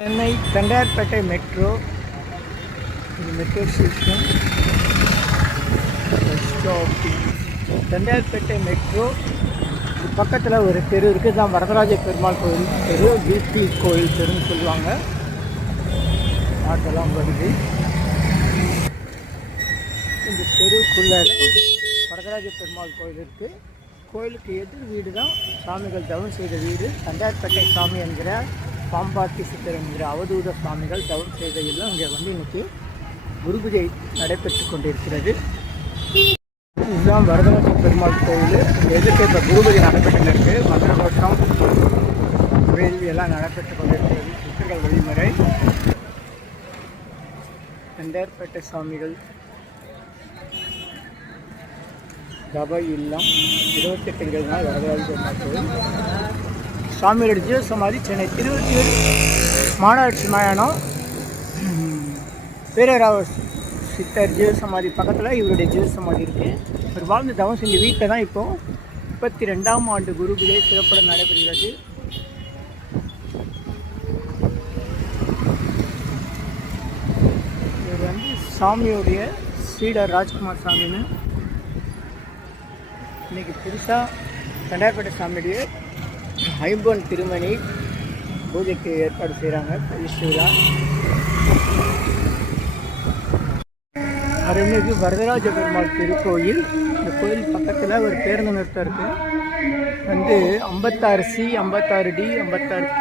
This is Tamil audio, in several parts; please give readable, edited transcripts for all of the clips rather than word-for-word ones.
சென்னை தண்டையார்பேட்டை மெட்ரோ, இது metro station stopping. Tondiarpet metro இது பக்கத்தில் ஒரு தெரு இருக்குது, தான் வரதராஜ பெருமாள் கோயில் தெரு, பிபி கோயில் தெருன்னு சொல்லுவாங்க. ஆட்டெல்லாம் வருது. இந்த தெருக்குள்ளே வரதராஜ பெருமாள் கோயில் இருக்குது. கோயிலுக்கு எதிர் வீடு தான் சாமிகள் தவம் செய்த வீடு. தண்டையார்பேட்டை சாமி என்கிற பாம்பாட்டி சித்தர் என்கிற அவதூத சுவாமிகள் தவம் செய்த இல்லம் இங்கே வந்து இன்றைக்கி குருபூஜை நடைபெற்று கொண்டிருக்கிறது. இதுதான் வரதராஜ பெருமாள் கோயில். எதிர்த்து இப்போ குருபூஜை நடைபெற்று இருக்குது. மந்திரகோஷம், வேள்வி எல்லாம் நடைபெற்று கொண்டிருக்கிறது. சித்தர்கள் வழிமுறை. தண்டையார்பேட்டை சாமிகள் தப இல்லம் 28 நாள் வரதராஜ பெருமாள் கோயில். சுவாமியோட ஜீவ சமாதி சென்னை திருவொற்றியூர் மாநகராட்சி மயானம் பேரராவ சித்தர் ஜீவ சமாதி பக்கத்தில் இவருடைய ஜீவ சமாதி இருக்குது. இவர் வாழ்ந்து தவம் செஞ்ச வீட்டில் தான் இப்போது 32ஆம் ஆண்டு குருபூஜை சிறப்புடன் நடைபெறுகிறது. இவர் வந்து சாமியோடைய சீடர் ராஜ்குமார் சாமின்னு இன்றைக்கி புதுசாக தண்டையார்பேட்டை சாமியுடைய ஐம்பொன் திருமணி பூஜைக்கு ஏற்பாடு செய்கிறாங்க. பிரதிஷ்டா அருள்மிகு வரதராஜ பெருமாள் திருக்கோயில். இந்த கோயில் பக்கத்தில் ஒரு பேருந்து நிறுத்தம் இருக்குது. வந்து 56C 56D 56K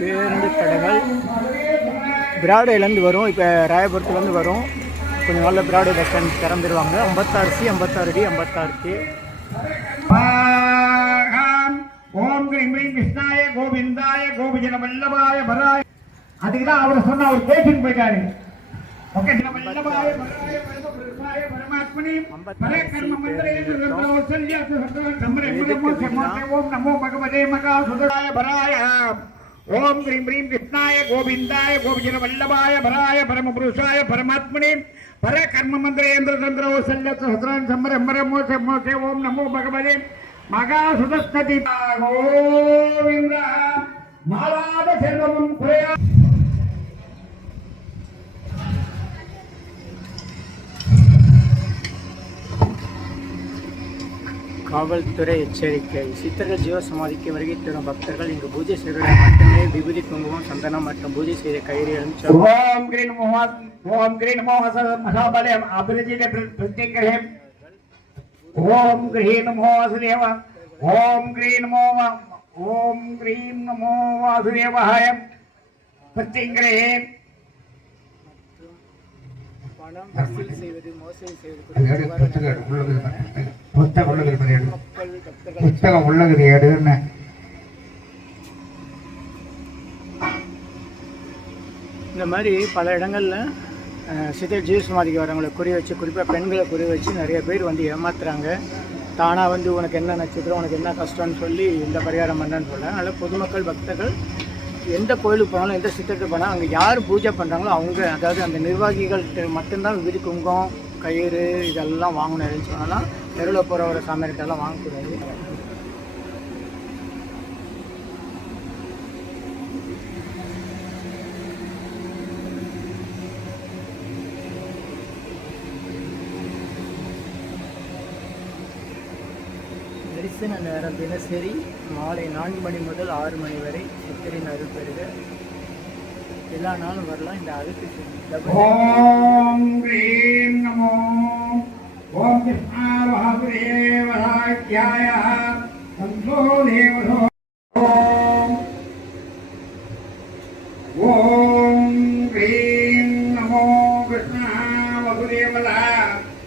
பேருந்து தடங்கள் பிராட்வேலேருந்து வரும். இப்போ ராயபுரத்துலேருந்து வரும். கொஞ்சம் நல்ல பிராட்வே பஸ் ஸ்டாண்ட் திறந்துடுவாங்க. 56C 56D 56K. ஓம் கிரீம் கிரீம் கிருஷ்ணாய கோவிந்தாய கோபிஜன வல்லபாய வராய. அதுக்கு தான் அவர் சொன்ன அவர் பேசிட்டு போயிட்டாரு. ஓகே, வல்லபாய வராய பரமபுருஷாய பரமாத்மனே பரே கர்ம மந்திரேந்திர கௌசல்யா சம்ரே ஓம் நமோ பகவதே மகா சுதராய வராய. ஓம் கிரீம் கிரீம் கிருஷ்ணாய கோவிந்தாய கோபிஜன வல்லபாய வராய பரமபுருஷாய பரமாத்மனே பர கர்ம மந்திரேந்திர கௌசல்யா சஹஸ்ரான் சம்ரே மோசே ஓம் நமோ பகவதே மகா சுதஸ்தி. கோவிந்த மாலாத செல்வமும் குறையா. காவல்துறை எச்சரிக்கை. சித்தர்கள் ஜீவ சமாதிக்கு வருகை தரும் பக்தர்கள் இங்கு பூஜை செய்வதை மட்டுமே விபூதி குங்குமம் சந்தனம் மற்றும் பூஜை செய்த கயிறு எலுமிச்சை. ஓம் கிரீம் ஓம் கிரீம் மகாபலம் அபிருஜித பிரத்யேகம். ஓம் கிரீம் நமோ வாசுதேவ. ஓம் கிரீம் நமோ ஓம் கிரீம் நமோ வாசுதேவாய. பிரத்யேகம் பணம் வசூல் செய்வது மோசடி செய்வது புத்தகம் உள்ளது ஏடுன்னு இந்த மாதிரி பல இடங்களில் சித்தர் ஜீவ சமாதிக்கு வரவங்களை குறி வச்சு, குறிப்பாக பெண்களை குறி வச்சு நிறைய பேர் வந்து ஏமாத்துறாங்க. தானாக வந்து உனக்கு என்ன நட்சத்திரம், உனக்கு என்ன கஷ்டம்னு சொல்லி இந்த பரிகாரம் பண்ணுறேன்னு சொல்கிறேன். அதனால் பொதுமக்கள் பக்தர்கள் எந்த கோயிலுக்கு போனாலும் எந்த சித்தத்துக்கு போனாலும் அங்கே யார் பூஜை பண்ணுறாங்களோ அவங்க, அதாவது அந்த நிர்வாகிகள்கிட்ட மட்டும்தான் விபூதி குங்குமம் கயிறு இதெல்லாம் வாங்கணும். சொன்னால் தெருவில் போகிற ஒரு சாமியார்கிட்டலாம் வாங்கக்கூடாது. தரிசன நேரம் தினசரி மாலை 4 மணி முதல் 6 மணி வரை சித்தரின் அருள் பெறுக. எல்லா நாளும் வரலாம். இந்த அழுத்து ஓம் கிரீம் நமோ ஓம் கிருஷ்ணாவாசுதேவாய சந்தோ தேவதோ ஓம் கிரீம் நமோ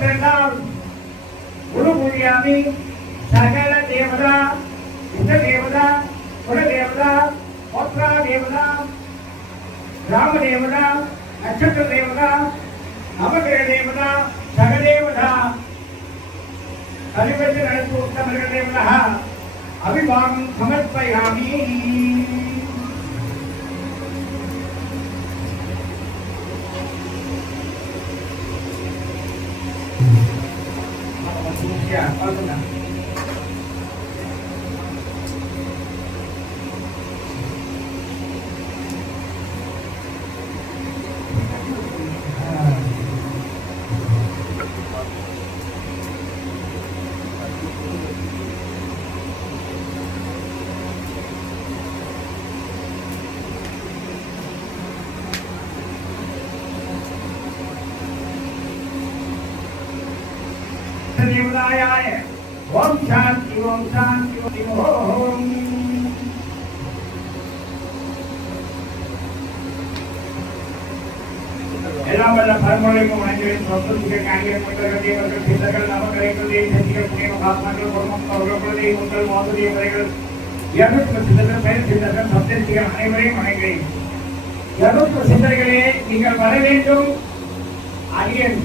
32 குரு பூஜையாமி சகல தேவதா இஷ்ட தேவதா குல தேவதா கோத்ரா தேவதா ராம தேவதா நட்சத்திர தேவதா நவகிரக தேவதா சகதேவதா கலிவதி நடத்து உத்தமர்க தேவதா அபிவாகம் சமர்ப்பயாமி. தேவதாயாய ஓம் சாந்தி ஓம் சாந்தி ஓம். எல்லாம் வல்ல பரம்பரைக்கும் வணங்குகிறேன். சொத்துக்கு காங்கிரஸ் மண்டல தேவர்கள் சித்தர்கள் நவகரைகளே சக்திகள் புண்ணிய மகாத்மாக்கள் குடும்பம் அவர்களுடைய உங்கள் மோதலிய முறைகள் 200 சித்தர்கள் பெயர் சித்தர்கள் சப்தரிசிகள் அனைவரையும் வணங்குகிறேன். 200 சித்தர்களே நீங்கள் வர வேண்டும். அரியன்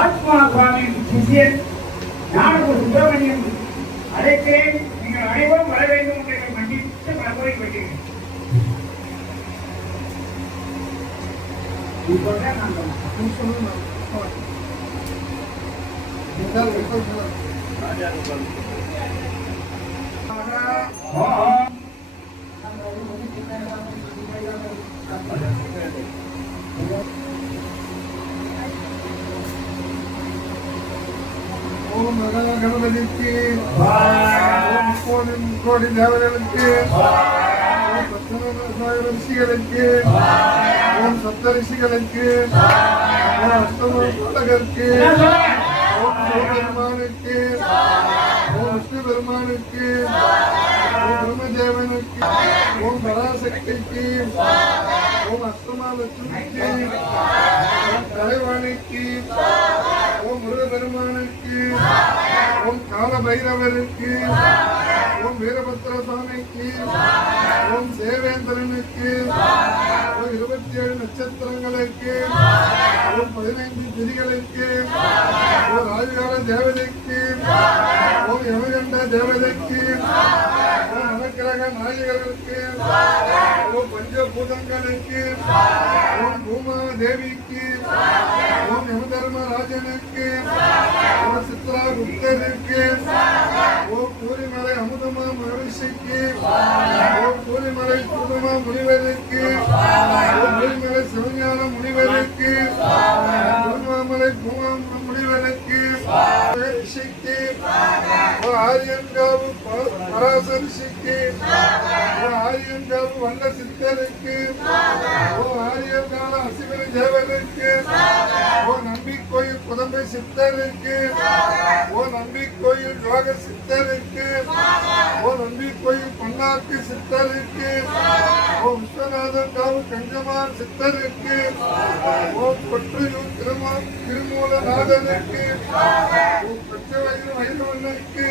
ஆத்மா சுவாமியின் சிஷியன் ஞானகுரு சுப்பிரமணியம் அழைக்கிறேன். நீங்கள் அனைவரும் வர வேண்டும் என்று மன்னித்து பரப்புரை பெற்றீர்கள். ஓம் மகாகணபதிக்கு ஓம் கோடி தேவர்களுக்கு ஓம் சப்தநாராயண ரிஷிகளுக்கு ஓம் சப்த ரிஷிகளுக்கு ஓம் அஷ்டம பாலகருக்கு ஓம் சிவபெருமானுக்கு ஓம் விஷ்ணு பெருமானுக்கு ஓம் பிரம்மதேவனுக்கு ஓம் பராசக்திக்கு ஓம் அஷ்டமா லட்சுமிக்கு ஓம் தலைவாணிக்கு ஓம் முருகபெருமானுக்கு ஓம் கால பைரவருக்கு ஓம் வீரபத்ர சுவாமிக்கு ஓம் சேவேந்திரனுக்கு ஓம் 27 நட்சத்திரங்களுக்கு ஓம் 15 திதிகளுக்கு ஓம் ராஜகால தேவதைக்கு ஓம் யமகண்ட தேவதைக்கு ஓம் நவக்கிரக நாயகர்களுக்கு ஓம் பஞ்சபூதங்களுக்கு ஓம் பூமா தேவிக்கு ஓம் யமதர்மராஜனுக்கு ஓம் சித்ரா குப்தருக்கு ஓம் பூரிமலை அமுதமா மகரிஷிக்கு ஓம் பூரிமலை பூதமா முனிவருக்கு ஓம் பூரிமலை சிவஞான முனிவருக்கு திருவண்ணாமலை பூமா முனிவருக்கு ரிஷிக்கு ஓம் ஆரியன்காவு பராசர ரிஷிக்கு ஓம் ஆரியன்காவு வல்ல சித்தருக்கு ஓம் ஆரியன்கால அசிவரி தேவனுக்கு ஓ நம்பிக்கோயில் குதம்பை சித்தருக்கு ஓ நம்பிக்கோயில் யோக சித்தருக்கு ஓ நம்பிக்கோயில் பன்னாக்கு சித்தருக்கு ஓ விஸ்வநாதன் காவு கஞ்சமான் சித்தருக்கு ஓ கொற்றையூர் திருமூலநாதனுக்கு ஓ பச்சை வயிறு வைரவனுக்கு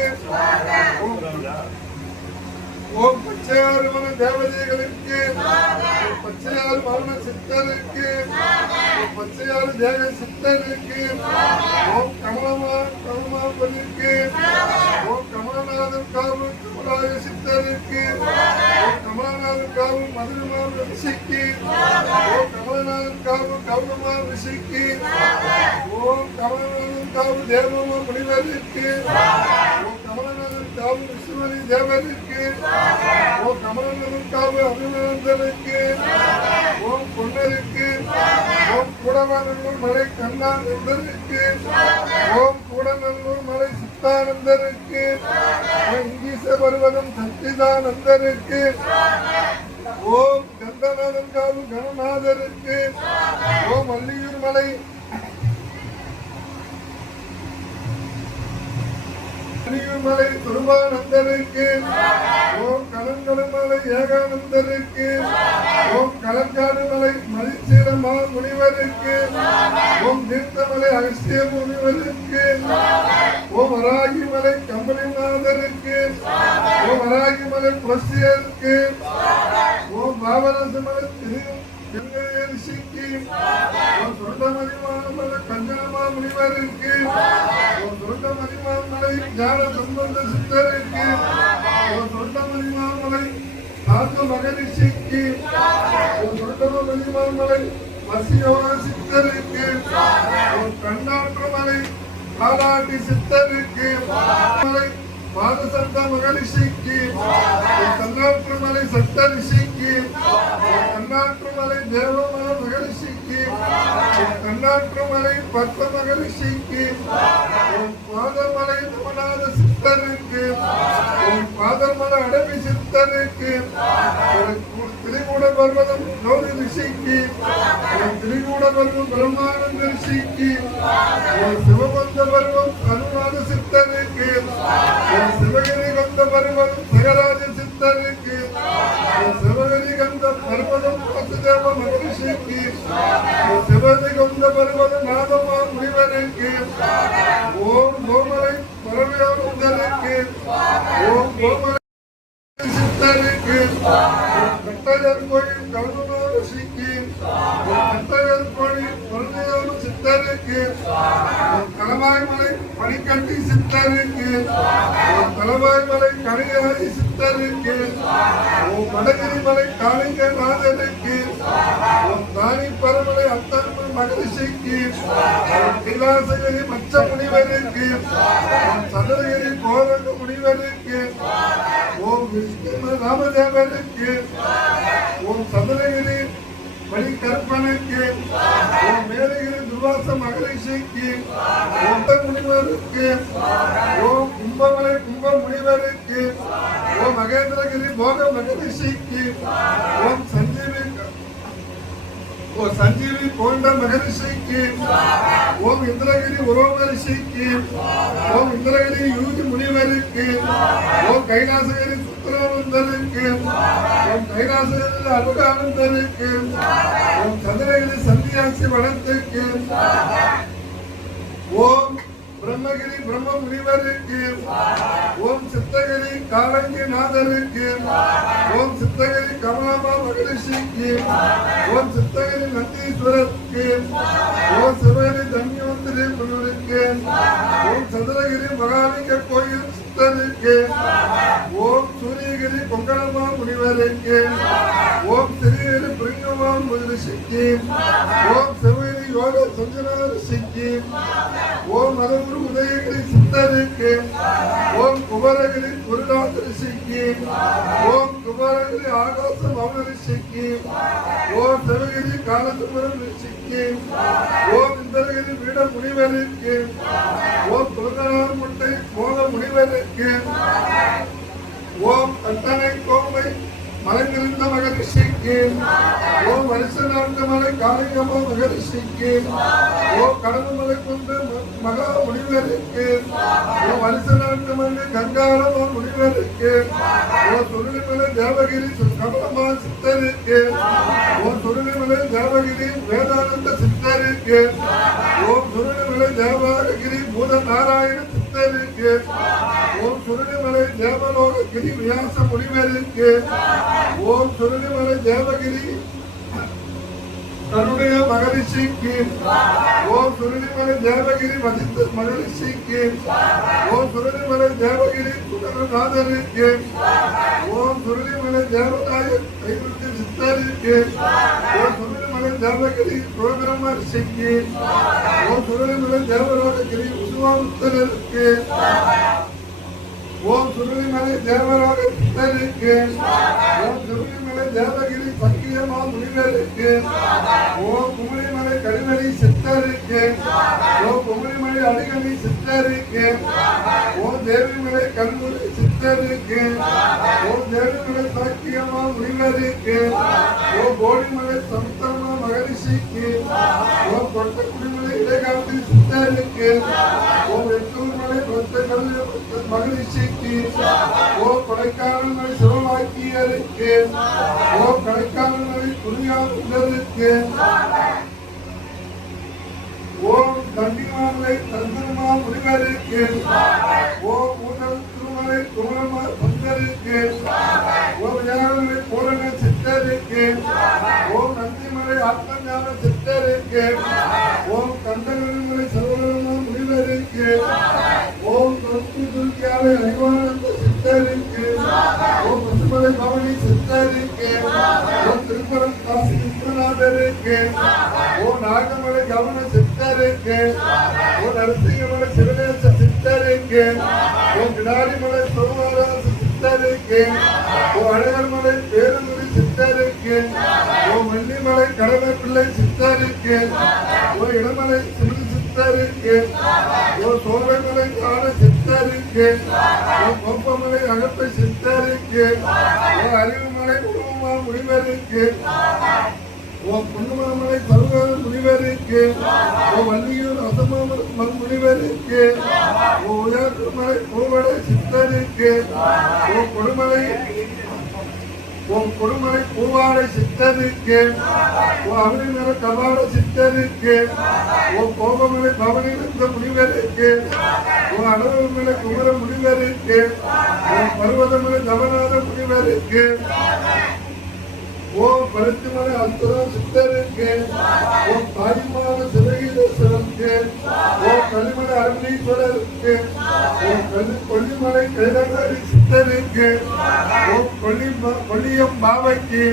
ஓம் பச்சையாறுமன தேவதைகளுக்கு பச்சையாறு மரண சித்தருக்கு பச்சையாறு தேவ சித்தருக்கு ஓம் கமலமாபதிக்கு ஓம் கமலநாதன் காவு கமலாய சித்தருக்கு ஓம் கமலநாதன் காவு மதுரமா ரிஷிக்கு ஓம் கமலநாதன் காவு கௌரமா ரிஷிக்கு ஓம் கமலநாதன் காவு தேவமா முனிவருக்கு ஓம் கமலநாதன் காவு விஷ்ணுமணி தேவருக்கு ஓம் கமலநாதன் காவு அபிநந்தனுக்கு ஓம் பொன்னருக்கு ஓம் கூடவானூர் மலை கண்ணானந்தருக்கு ஓம் கூடநல்லூர் மலை சித்தானந்தருக்கு இங்கீச பருவதம் சச்சிதானந்தருக்கு ஓம் கந்தநாதன் காவு கணநாதருக்கு ஓம் வள்ளியூர் மலை மலை துருவானந்தருக்கு ஓம் கலங்கலமலை ஏகானந்தருக்கு ஓம் கலங்காடு மலை மதிச்சீரமா முனிவருக்கு ஓம் ஓம் தீர்த்தமலை அகஸ்திய முனிவருக்கு, ஓம் வராகிமலை கம்பளிநாதருக்கு, ஓம் வராகிமலை புலசியருக்கு, ஓம் பாபரசமலை ரிஷிக்கு, ஓம் சுரண்டமதிமாமலை கஞ்சனமா முனிவருக்கு, ஓம் சுரண்டமதிமாமலை ஞான சம்பந்த சித்தருக்கு, ஓம் சுரண்டமதிமாமலை ஆத்ம மகரிஷிக்கு, ஓம் சுரண்டமதிமாமலை வசியோக சித்தருக்கு, ஓம் கண்ணாற்றுமலை காலாட்டி சித்தருக்கு, பாதசந்த மகரிஷிக்கு, கண்ணாற்றுமலை சட்ட ரிஷிக்கு, கண்ணாற்றுமலை தேவமல மகரிஷிக்கு, கண்ணாற்றுமலை பத்ம மகரிஷிக்கு, பாதமலை நமநாத சித்தருக்கு, பாதமலை அடவி சித்தருக்கு, திரிகூட பர்வதம் கௌரி ரிஷிக்கு, திரிகூட பர்வம் பிரம்மானந்த ரிஷிக்கு, சிவபந்த பர்வம் அனுநாத சித்தருக்கு, சிவகிரி கந்த பர்வதம் சகராஜ சித்தருக்கு, சிவகிரி கந்த பர்வதம் வாசுதேவ மகரிஷிக்கு, சிவகிரி கந்த பர்வதம் நாதமா முனிவருக்கு, ஓம் கோமலை பரமயோகருக்கு, ஓம் கோமலை சித்தருக்கு, கட்டழர் கோயில் கருணா ரிஷிக்கு, கட்டழர் கோயில் கருணா சித்தருக்கு, தலவாய்மலை பனிக்கட்டி சித்தருக்கு, தலவாய்மலை கனியாரி சித்தருக்கு, வடகிரிமலை காளிங்கநாதருக்கு, தானி பரமலை அத்தன்ம மகரிஷிக்கு, கைலாசகிரி மச்ச முனிவருக்கு, சதுரகிரி கோரங்க முனிவருக்கு, ஓம் விஷ்ணு ராமதேவருக்கு, ஓம் சதுரகிரி மணிகற்பனுக்கு, ஓம் மேலகிரி துர்வாச மகரிஷிக்கு, ஓம் முனிவருக்கு, ஓம் கும்பமலை கும்ப முனிவருக்கு, ஓம் மகேந்திரகிரி போக மகரிஷிக்கு, ஓம் சஞ்சீவி கோண்ட மகரிஷிக்கு, ஓம் இந்திரகிரி உரோம ரிஷிக்கு, ஓம் இந்திரகிரி யூஜி முனிவருக்கு, ஓம் கைலாசகிரி சுத்திரானந்தருக்கு, ஓம் கைலாசகிரி அருகானந்தருக்கு, ஓம் சந்திரகிரி சன்னியாசி வனத்துக்கு, ஓம் பிரம்மகிரி பிரம்ம முனிவருக்கு, ஓம் சித்தகிரி காலங்கிநாதருக்கு, ஓம் சித்தகிரி கமலாமா மகரிஷிக்கு, ஓம் சித்தகிரி நந்தீஸ்வரருக்கு, ஓம் சிவகிரி தன்யோந்திரி முனிவருக்கு, ஓம் சதுரகிரி மகாலிங்க கோயில் சித்தருக்கு, ஓம் சூரியகிரி கொங்கணமா முனிவருக்கு, ஓம் சிறிகிரி பிரிங்கமா ரிஷிக்கு, ஓம் சிவகிரி யோக சஞ்சனா ரிஷிக்கு, ஓம் மதகுரு உதயகிரி சித்தருக்கு, ஓம் குமரகிரி குருநாத ரிஷிக்கு, ஓம் குமரகிரி ஆகாச மௌன ரிஷிக்கு, ஓம் சிவகிரி காலசுமரம் ரிஷிக்கு, ஓம் இந்திரகிரி வீட முனிவருக்கு, ஓம் துலகநாமுட்டை மோக முனிவருக்கு, ஓம் கட்டணை கோவை மலைங்கிருந்த மகரிஷிக்கு, ஓம் வருஷநாட்டு மலை காளிங்கம்மா மகரிஷிக்கு, ஓம் கடவுமலை கொண்டு மகா முனிவருக்கு, ஓம் வருஷநாட்டு மலை கங்காரமா முனிவருக்கு, ஓம் சுருளிமலை தேவகிரி கமலமா சித்தருக்கு, ஓம் சுருளிமலை தேவகிரி வேதானந்த சித்தருக்கு, ஓம் சுருளிமலை தேவகிரி பூத நாராயண சித்தருக்கு, ஓம் சுருளிமலை தேவலோககிரி வியாச முனிவருக்கு, ஓம் சுருளிமலை தேவகிரி கருடைய மகரிஷிக்கு, ஓம் சுருளிமலை தேவகிரி வசித்த மகரிஷிக்கு, ஓம் சுருளிமலை தேவகிரி சுடரநாதருக்கு, ஓம் சுருளிமலை தேவதாய கைவிட்டு சித்தருக்கு, ஓம் சுருளிமலை தேவகிரி புரோகிரம ரிஷிக்கு, ஓம் சுருளிமலை தேவலோககிரி உசுவாமுத்தருக்கு, ஓம் சுருளிமலை தேவராக சித்தருக்கு, ஓம் சுருளிமலை தேவகிரி சக்கியமா முனிவருக்கு, ஓம் குமரிமலை கடிமணி சித்தருக்கு, ஓம் குமரிமலை அடிகணி சித்தருக்கு, ஓம் தேவிமலை கண்முறை சித்தருக்கு, ஓம் தேவிமலை சக்கியமா முனிவருக்கு, ஓம் கோடிமலை சமுத்திரமா மகரிஷிக்கு, ஓம் கொட்டக்குடிமலை இடைகாந்தி சித்தருக்கு, ஓம் எட்டூர்மலை மகரிஷிக்கு, ஓம் கொடைக்கானல் சிவவாக்கியருக்கு, ஓம் கொடைக்கானல் குருவியாருக்கு, ஓம் தண்டிமாமலை தந்தமா முனிவருக்கு ஓம் ஊனல் திருமலை குமரமா பந்தருக்கு ஓம் யானை பூரண சித்தருக்கு ஓம் நந்திமலை ஆத்மஞான சித்தருக்கு ஓம் கந்தகமலை சர்வகமா முனிவருக்கு ஓம் தொத்து துர்க்கியாவை அறிவானந்த சித்தருக்கு ஓம் பசுமலை பவனி சித்தருக்கு ஓம் திருப்பரம் காசி விஸ்வநாதருக்கு ஓம் நாகமலை கவன சித்தருக்கு ஓம் நரசிங்கமலை சிவநேச சித்தருக்கு ஓம் கிடாரிமலை சோமராச சித்தருக்கு ஓம் அழகர்மலை பேருமலை சித்தருக்கு ஓம் வெள்ளிமலை கடமைப்பிள்ளை சித்தருக்கு ஓம் இடமலை சிவன் சித்தருக்கு ஓம் சோழமலை ஞான சித்தருக்கு ஓம் கொப்பமலை அகப்பை சித்தருக்கு ஓம் அறிவுமலை குடும்பமா முனிவருக்கு ஓம் பொன்னுமாமலை பருவ முனிவருக்கு ஓம் வள்ளியூர் அசமாமலை முனிவருக்கு ஓம் உயர்மலை பூவடை சித்தருக்கு ஓம் கொடுமலை பூவாடை சித்தருக்கு ஓம் அவிரிமலை கவாட சித்தருக்கு ஓம் கோபமலை பவனிருந்த முனிவருக்கு ஓம் அடவமலை குமர முனிவருக்கு ஓம் பர்வதமலை தவநாத முனிவருக்கு ஓம் பருத்திமலை அந்தரா சித்தருக்கு ஓம் தாய்மான சிவகீதேஸ்வரருக்கு ஓம் கலிமலை அருணீஸ்வரருக்கு ஓம் கொல்லிமலை கைலாரி சித்தருக்கு ஓம் கொல்லியம் பாவைக்கு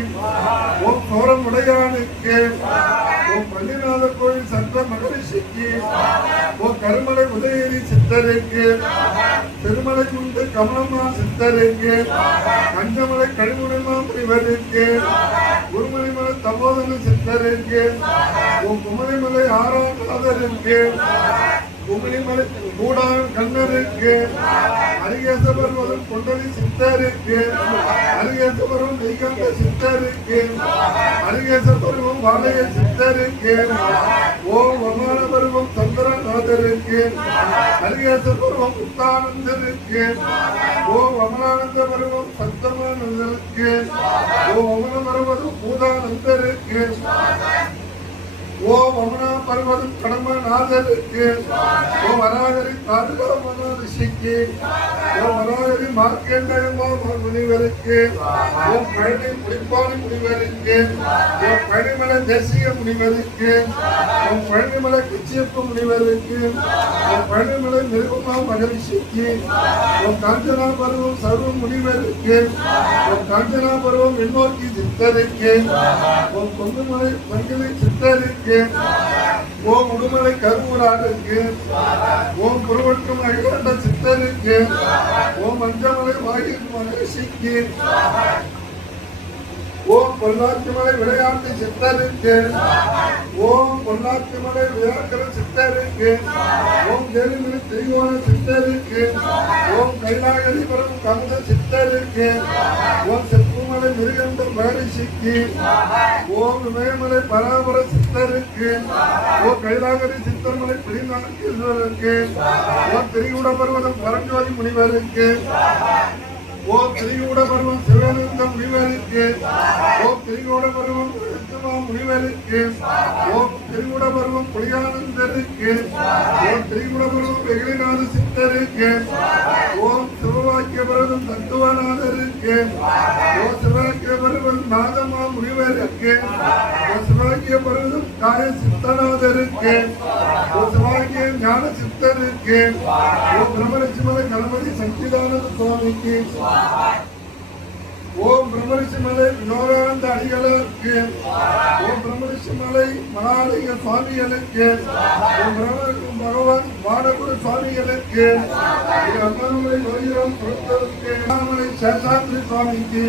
ஓம் சோரம் உடையானுக்கு ஓம் பள்ளிநாத கோயில் சட்ட மகரிஷிக்கு ஓம் கருமலை உதயகிரி சித்தருக்கு திருமலை குண்டு கமலமா சித்தருக்கு கஞ்சமலை கழிமுறைமா முனிவருக்கு குருமணிமலை தபோதன சித்தருக்கு ஓம் குமரிமலை ஆறாநாதருக்கு குமரிமலை கூடான் கண்ணருக்கு அரிகேசபர்வதம் கொண்டலி சித்தருக்கு அரிகேசபர்வம் நெய்கண்ட சித்தருக்கு அரிகேசபர்வம் வாழைய சித்தருக்கு ஓம் வமான பருவம் சந்திரநாதருக்கு அரிகேசபர்வம் உத்தானந்தருக்கு ஓம் அமலானந்த பருவம் சத்தமானந்தருக்கு ஓம் அமன பருவதம் பூதானந்தருக்கு ஓம் அமனா பர்வதம் கடம்பநாதருக்கு ஓம் வராகரி காதுகாமன ரிஷிக்கு ஓம் வராகரி மார்க்கேண்டயமா முனிவருக்கு ஓம் பழனி முடிப்பாணி முனிவருக்கு ஓம் பழனிமலை தேசிய முனிவருக்கு ஓம் பழனிமலை குச்சியப்ப முனிவருக்கு ஓம் பழனிமலை நிருபமா மகரிஷிக்கு ஓம் காஞ்சனா பருவம் சர்வ முனிவருக்கு ஓம் காஞ்சனா பருவம் எண்ணோக்கி சித்தருக்கு ஓம் கொங்குமலை மங்கிலி சித்தருக்கு ஓம் உடுமலை கருவூராருக்கு ஓம் புருவட்டும் அகிலாண்ட சித்தருக்கு ஓம் மஞ்சமலை வாகிர் மகரிஷிக்கு ஓம் பொள்ளாச்சிமலை விளையாட்டு சித்தருக்கு ஓம் பொள்ளாச்சிமலை விளையாட்டு சித்தருக்கு ஓம் ஜெலிமிலி திரிகோண சித்தருக்கு ஓம் கைலாகரிபுரம் கந்த சித்தருக்கு ஓம் செப்புமலை மிருகண்ட மகரிஷிக்கு ஓம் இமயமலை பராபர சித்தருக்கு ஓம் கைலாகரி சித்தர்மலை பிடிநாகேஸ்வரருக்கு ஓம் திரிகூட பர்வதம் பரஞ்சோதி முனிவருக்கு ஓம் திரிகூட பருவம் சிவானந்த முனிவருக்கு ஓம் திரிகூட பருவம் முனிவருக்கு ஓம் திரிகூட பருவம் புலியானந்தருக்கு ஓம் திரிகூட பருவம் வெகுளிநாத சித்தருக்கு ஓம் சிவவாக்கிய பருவம் தத்துவநாதருக்கு ஓம் சிவவாக்கிய பருவம் நாதமா முனிவருக்கு ஓம் சிவவாக்கிய பருவம் காய சித்தநாதருக்கு ஓம் சிவவாக்கிய ஞான சித்தருக்கு ஓம் பிரம்மலட்சுமலை கணபதி சச்சிதானந்த சுவாமிக்கு ஓம் பிரம்மரிஷிமலை வினோதானந்த அடிகளுக்கு ஓம் பிரம்மரிஷிமலை மகாலிங்க சுவாமிகளுக்கு ஓம் பகவான் வானகுரு சுவாமிகளுக்கு அம்மனமலை நோயிரம் பொருத்தருக்கு அம்மனமலை சேஷாத்ரி சுவாமிக்கு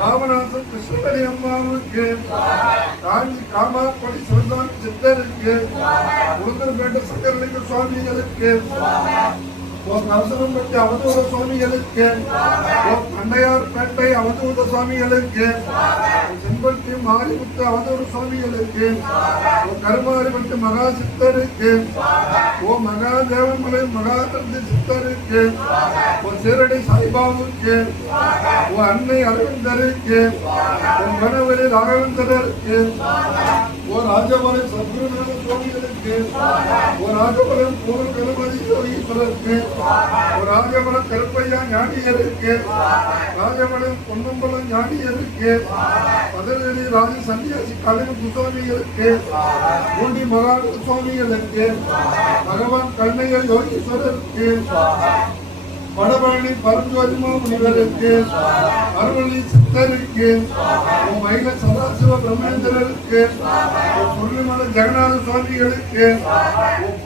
பாபநாசம் கிருஷ்ணபதி அம்மாவுக்கு காஞ்சி காமாப்படி சிவசாமி சித்தருக்கு உளுந்தர்பேட்டை சங்கரலிங்க சுவாமிகளுக்கு ஓம் நரசனம்பட்டி அவதூத சுவாமிகளுக்கு ஓம் கண்டையார்பேட்டை அவதூத சுவாமிகளுக்கு செம்பட்டி மாரிமுத்து அவதூத சுவாமிகளுக்கு ஓம் கருமாரிப்பட்டி மகா சித்தருக்கு ஓம் மகாதேவமலை மகாதந்தி சித்தருக்கு ஓம் சீரடி சாய்பாபுக்கு ஓம் அன்னை அரவிந்தருக்கு ஓம் கணவரி ராகவேந்தருக்கு ஓம் ராஜமலை சத்குருநாத சுவாமிகளுக்கு ஈஸ்வரருக்கு ஒரு ராஜபலம் பூர்வ கணபதி ஈஸ்வரருக்கு ஒரு ராஜபலம் கருப்பையா ஞானியருக்கு ராஜபலம் பொன்னம்பலம் ஞானியருக்கு பதவி ராஜ சன்னியாசி கலின குசுவாமிகளுக்கு பூண்டி மகான் சுவாமிகளுக்கு பகவான் கண்ணையர் யோகீஸ்வரருக்கு வடபழனி பரஞ்சோதிமா முனிவருக்கு அருளி சித்தருக்கு மயில சதாசிவ பிரம்மேந்திரருக்கு பொருளிமலை ஜெகநாத சுவாமிகளுக்கு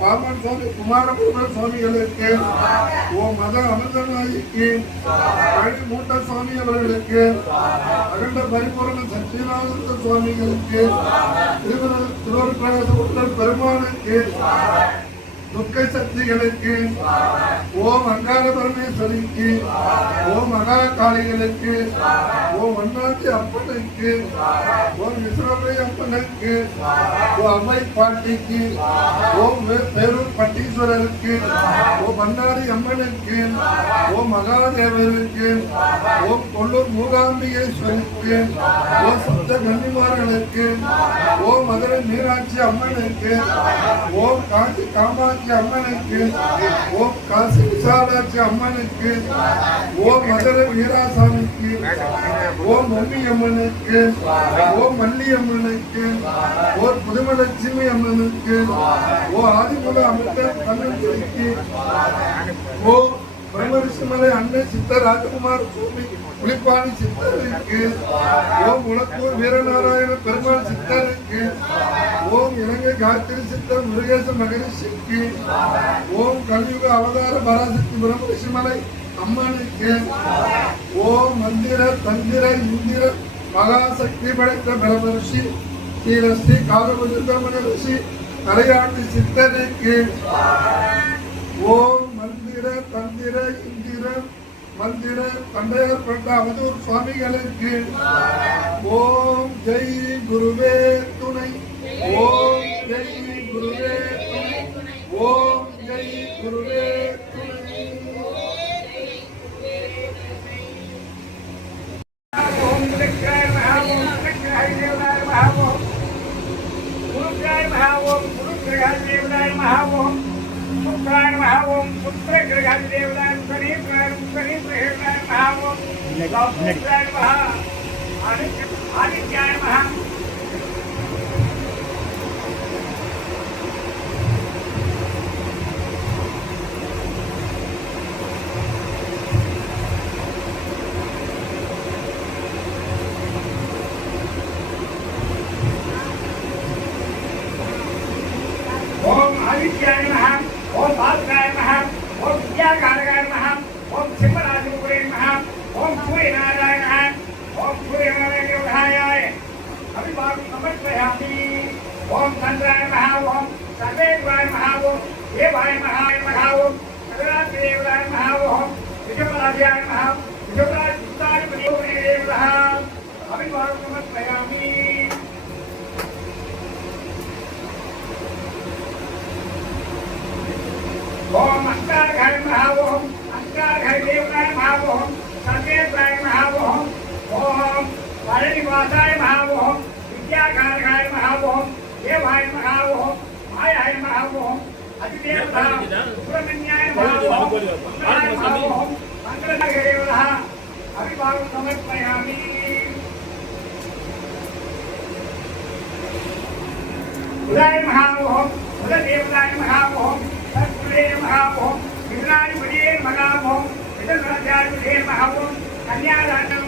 பாமன் சுவாமி குமாரபுர சுவாமிகளுக்கு மத அமிர்தநாயிக்கு பழனி மூட்ட சுவாமி அவர்களுக்கு அகண்ட பரிபூர்ண சச்சிதானந்த சுவாமிகளுக்கு திருவருட்பிரகாச உடல் பெருமானுக்கு துர்க்கை சக்திகளுக்கு ஓம் அங்கார பரமேஸ்வரிக்கு ஓம் மகாகாளிகளுக்கு ஓம் அண்ணாச்சி அப்பனுக்கு ஓம் விஸ்வரை அப்பனுக்கு ஓம் அம்மை பாட்டிக்கு ஓம் பேரூர் பட்டீஸ்வரருக்கு ஓம் மன்னாரி அம்மனுக்கு ஓம் மகாதேவருக்கு ஓம் கொல்லூர் மூகாம்பிகேஸ்வருக்கு ஓம் சப்த கன்னிமார்களுக்கு ஓம் மதுரை மீனாட்சி அம்மனுக்கு ஓம் காஞ்சி காமாட்சி அம்மனுக்கு ஓம் காசி விசாலாட்சி அம்மனுக்கு ஓம் மதுரை வீராசாமிக்கு ஓம் மம்மி அம்மனுக்கு ஓம் மல்லி அம்மனுக்கு ஓம் புதுமலட்சுமி அம்மனுக்கு ஓம் ஆதிமுக அமிர்த கண்ணனுக்கு ஓம் பிரம்மரிஷிமலை அன்னை சித்தர் ராஜகுமார் சுவாமி புலிப்பாணி சித்தருக்கு ஓம் உலக்கூர் வீரநாராயண பெருமாள் சித்தருக்கு ஓம் இலங்கை காயத்ரி சித்தர் முருகேச மகரிஷிக்கு ஓம் கலியுக அவதார பராசக்தி பிரம்மரிஷிமலை அம்மனுக்கு ஓம் மந்திர தந்திர இந்திர மகாசக்தி படைத்த பிரம்மரிஷி ஸ்ரீ காலபுஜ ரிஷி கரையாட்டு சித்தருக்கு ஓம் மந்திர தந்திர இந்திர மந்திர தண்டையற்பட்ட அவதூர் சுவாமிகளுக்கு ஓம் ஜெய் குருவே துணை ஓம் ஜெய் குருவே துணை ஓம் ஜெய் குருவே துணை ஓம் திருக்காய மகாவோம் திருக்காய தேவதாய மகாவோம் குருக்காய மகாவோம் குருக்கிரகாய தேவதாய மகாவோம் புத்திராய மகாவோம் புத்திர கிரகாய தேவதாய கணேஸ்வராய மகாவோம் புத்திராய மகா ஆதித்யாய மகா ஓம் ஆதித்யாய மகா ஓம் பாஸ்கராய மகா ஓம் வித்யாகாரகாய மகா ஓம் சிம்மராஜமுகுரே மகா ஓம் சூரியநாராய மகா ஓம் சூரியநாராயணாய அபிவாதம் சமர்ப்பயாமி ஓம் சந்திராய மகா ஓம் சர்வேஸ்வராய மகா ஓம் தேவாய மகா ஓம் சகலாத்மதேவதாய மகா ஓம் ரிஷபராஜாய மகா ரிஷபராஜ சித்தாய தேவதா அபிவாதம் சமர்ப்பயாமி ओम अंगारघाय महावोम अंगारघाय देवनाय महावोम सर्वेश्वराय महावोम ओम पारणिवासाय महावोम विद्याघारघाय महावोम देवाय महावोम मायाय महावोम अधिदेवता सुब्रह्मण्याय महावोम मंगलाय महावोम मंगलाय देवता अभिभावं समर्पयामि उदय महावोम उदयदेवताय महावोम महावोम विघ्नाधिपते महावोम विघ्नराजाधिपते महावोम कन्यादानं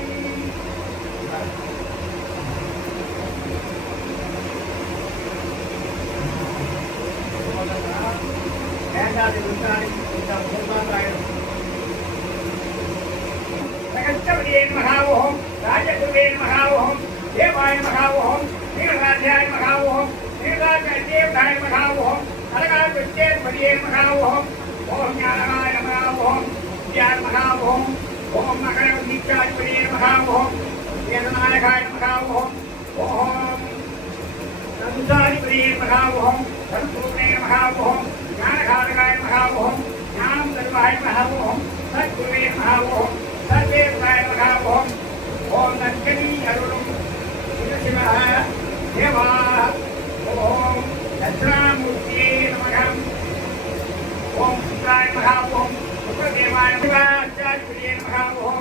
जगच्चपते महावोम राजगुरुवे महावोम देवाय महावोम नीलराजाय महावोम नीलराजदेवताय महावोम अलगार विद्येन परिये महावोम ओम ज्ञानाय महावोम ज्ञान महावोम ओम मकर नित्याय परिये महावोम वेदनायकाय महावोम ओम संसारि परिये महावोम संपूर्णे महावोम ज्ञानघातकाय महावोम ज्ञानं सर्वाय महावोम सद्गुरुवे महावोम सर्वेश्वराय महावोम ओम नंदनी अरुणं शिवः देवा ओम दक्षिणामूर्तिये आचार्यपदे नमः ओम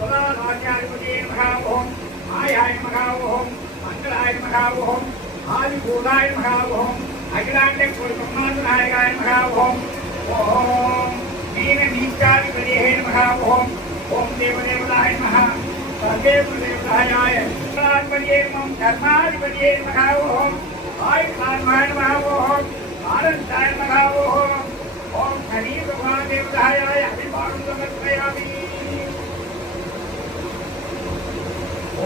सदाचार्यपदे नमः ओम आयाय नमः ओम मंगलाय नमः ओम आदिभूताय नमः ओम अखिलांड ब्रह्मांडनायकाय नमः ओम ओम नील नीचाधिपदे नमः ओम ओम देवदेवताय नमः सर्वेदेवताय धर्माधिपदे नमः धर्माधिपदे नमः ओम आयुष्माय नमः ओम आनंदाय नमः ओम ओम शनि भगवान देवताय अभिवादन समर्पयामि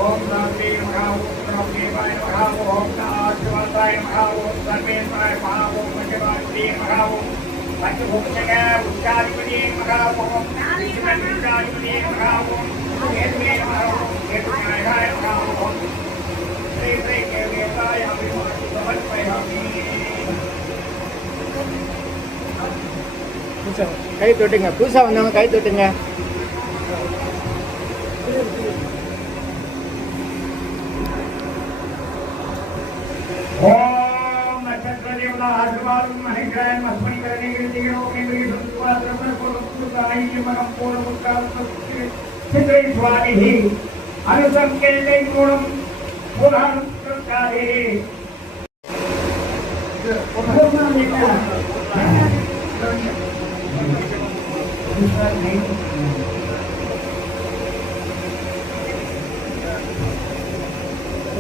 ओम रामदेव नमः ओम रामदेवाय नमः ओम नाथवासाय नमः ओम सर्वेश्वराय नमः ओम भगवान नमः ओम पंचभूतजय उच्चाधिपति नमः ओम नालिकाधिपति नमः ओम हेतवे नमः ओम हेतुनायकाय नमः ओम श्री श्री देवताय अभिवादन समर्पयामि கை தொட்டுங்க, புதுசாக வந்தவங்க கை தொட்டுங்க. ओम नक्षत्र देवता आशीर्वाद महेंद्राय मस्मि करने के लिए केंद्र की संस्कृत ब्रह्म को सुधाई के मगम पूर्ण मुक्ताल सिद्धि स्वामी ही अनुसम के लिए गुणम पुराण करतारे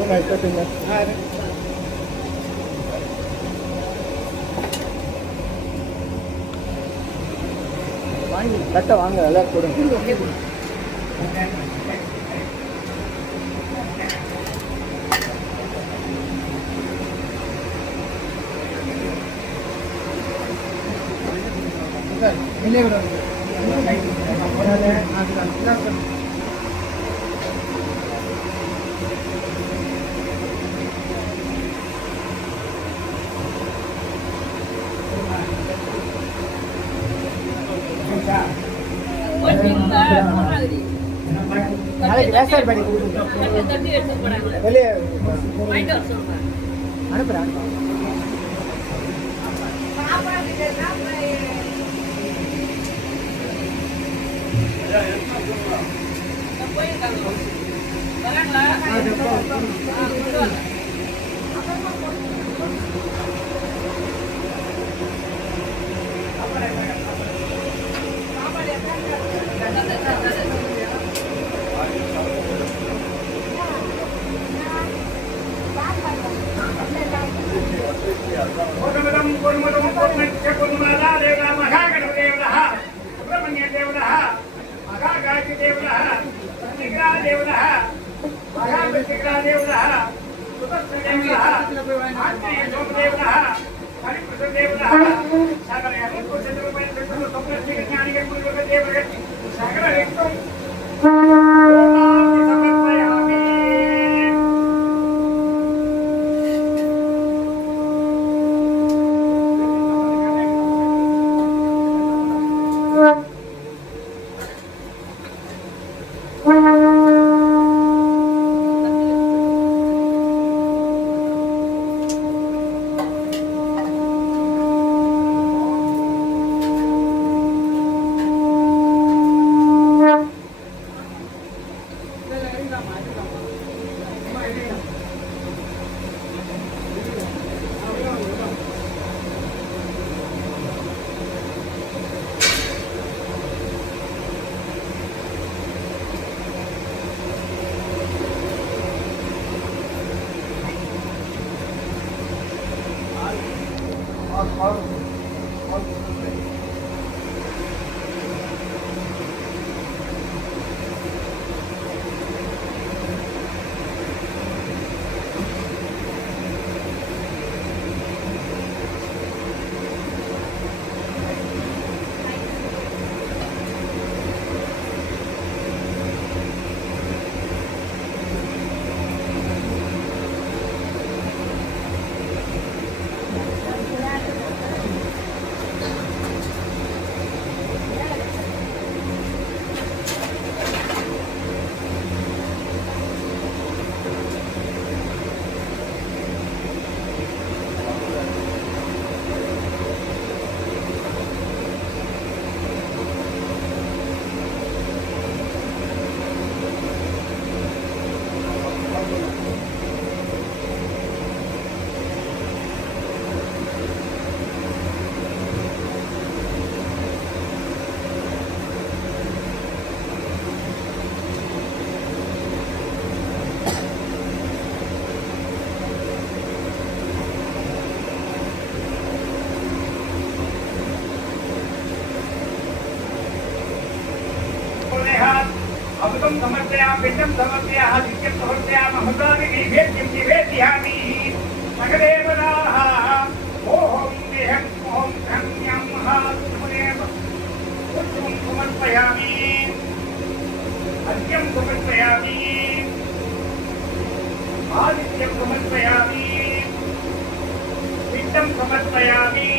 கை தொட்டுங்க. வாங்கி தட்டை வாங்க, எல்லாம் கொடுங்க. நாளைக்கு வேசார் பண்ணி வெளியே அனுப்புறேன். पूर्णमदं पूर्णस्य पूर्णमादा देवता महागणपतिदेवतः सुब्रह्मण्य देवतः महागायत्री देवतः प्रतिग्रह देवतः महाप्रतिग्रह देवतः सुदर्शन देवतः आत्मेय सोम देवतः हरिप्रसाद देवतः सागर हरिप्रसाद स्वप्नस्य ज्ञानिक पूर्वक देवतः सागर हेतु समर्पयामि अमृतं समर्पयामि पिण्डं समर्पयामि आदित्यं समर्पयामि अमृतानि नैवेद्यं निवेदयामि सकलदेवताः ओम देहं ओम धन्यं महात्मनेव पुष्पं समर्पयामि अर्घ्यं समर्पयामि आदित्यं समर्पयामि पिण्डं समर्पयामि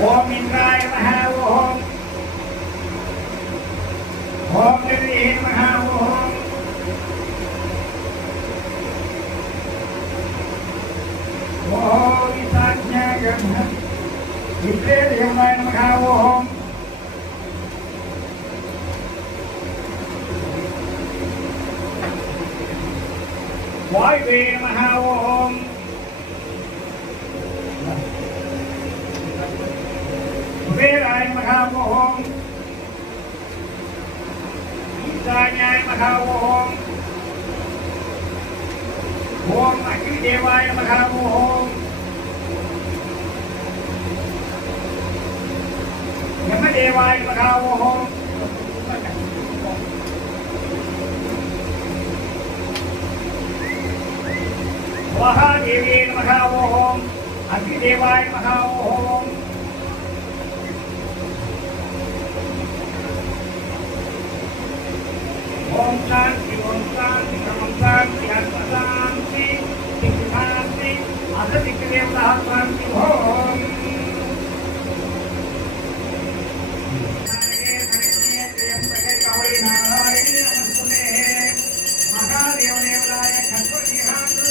ओम इंद्राय नमः ओम निर्देह नमः ओम ईशान्याय नमः विद्रेदेवाय नमः ओम वायुवे नमः ओम कुबेराय नमः ओम ईशान्याय नमः ओम अग्निदेवाय नमः ओम यमदेवाय नमः ओम स्वाहादेवी नमः ओम अग्निदेवाय नमः ओम ओम शांति ओम शांति ओम शांति आत्मा शांति चित्त शांति असदिक देवता शांति ओम महादेव देवलाय खत्वनिहांतु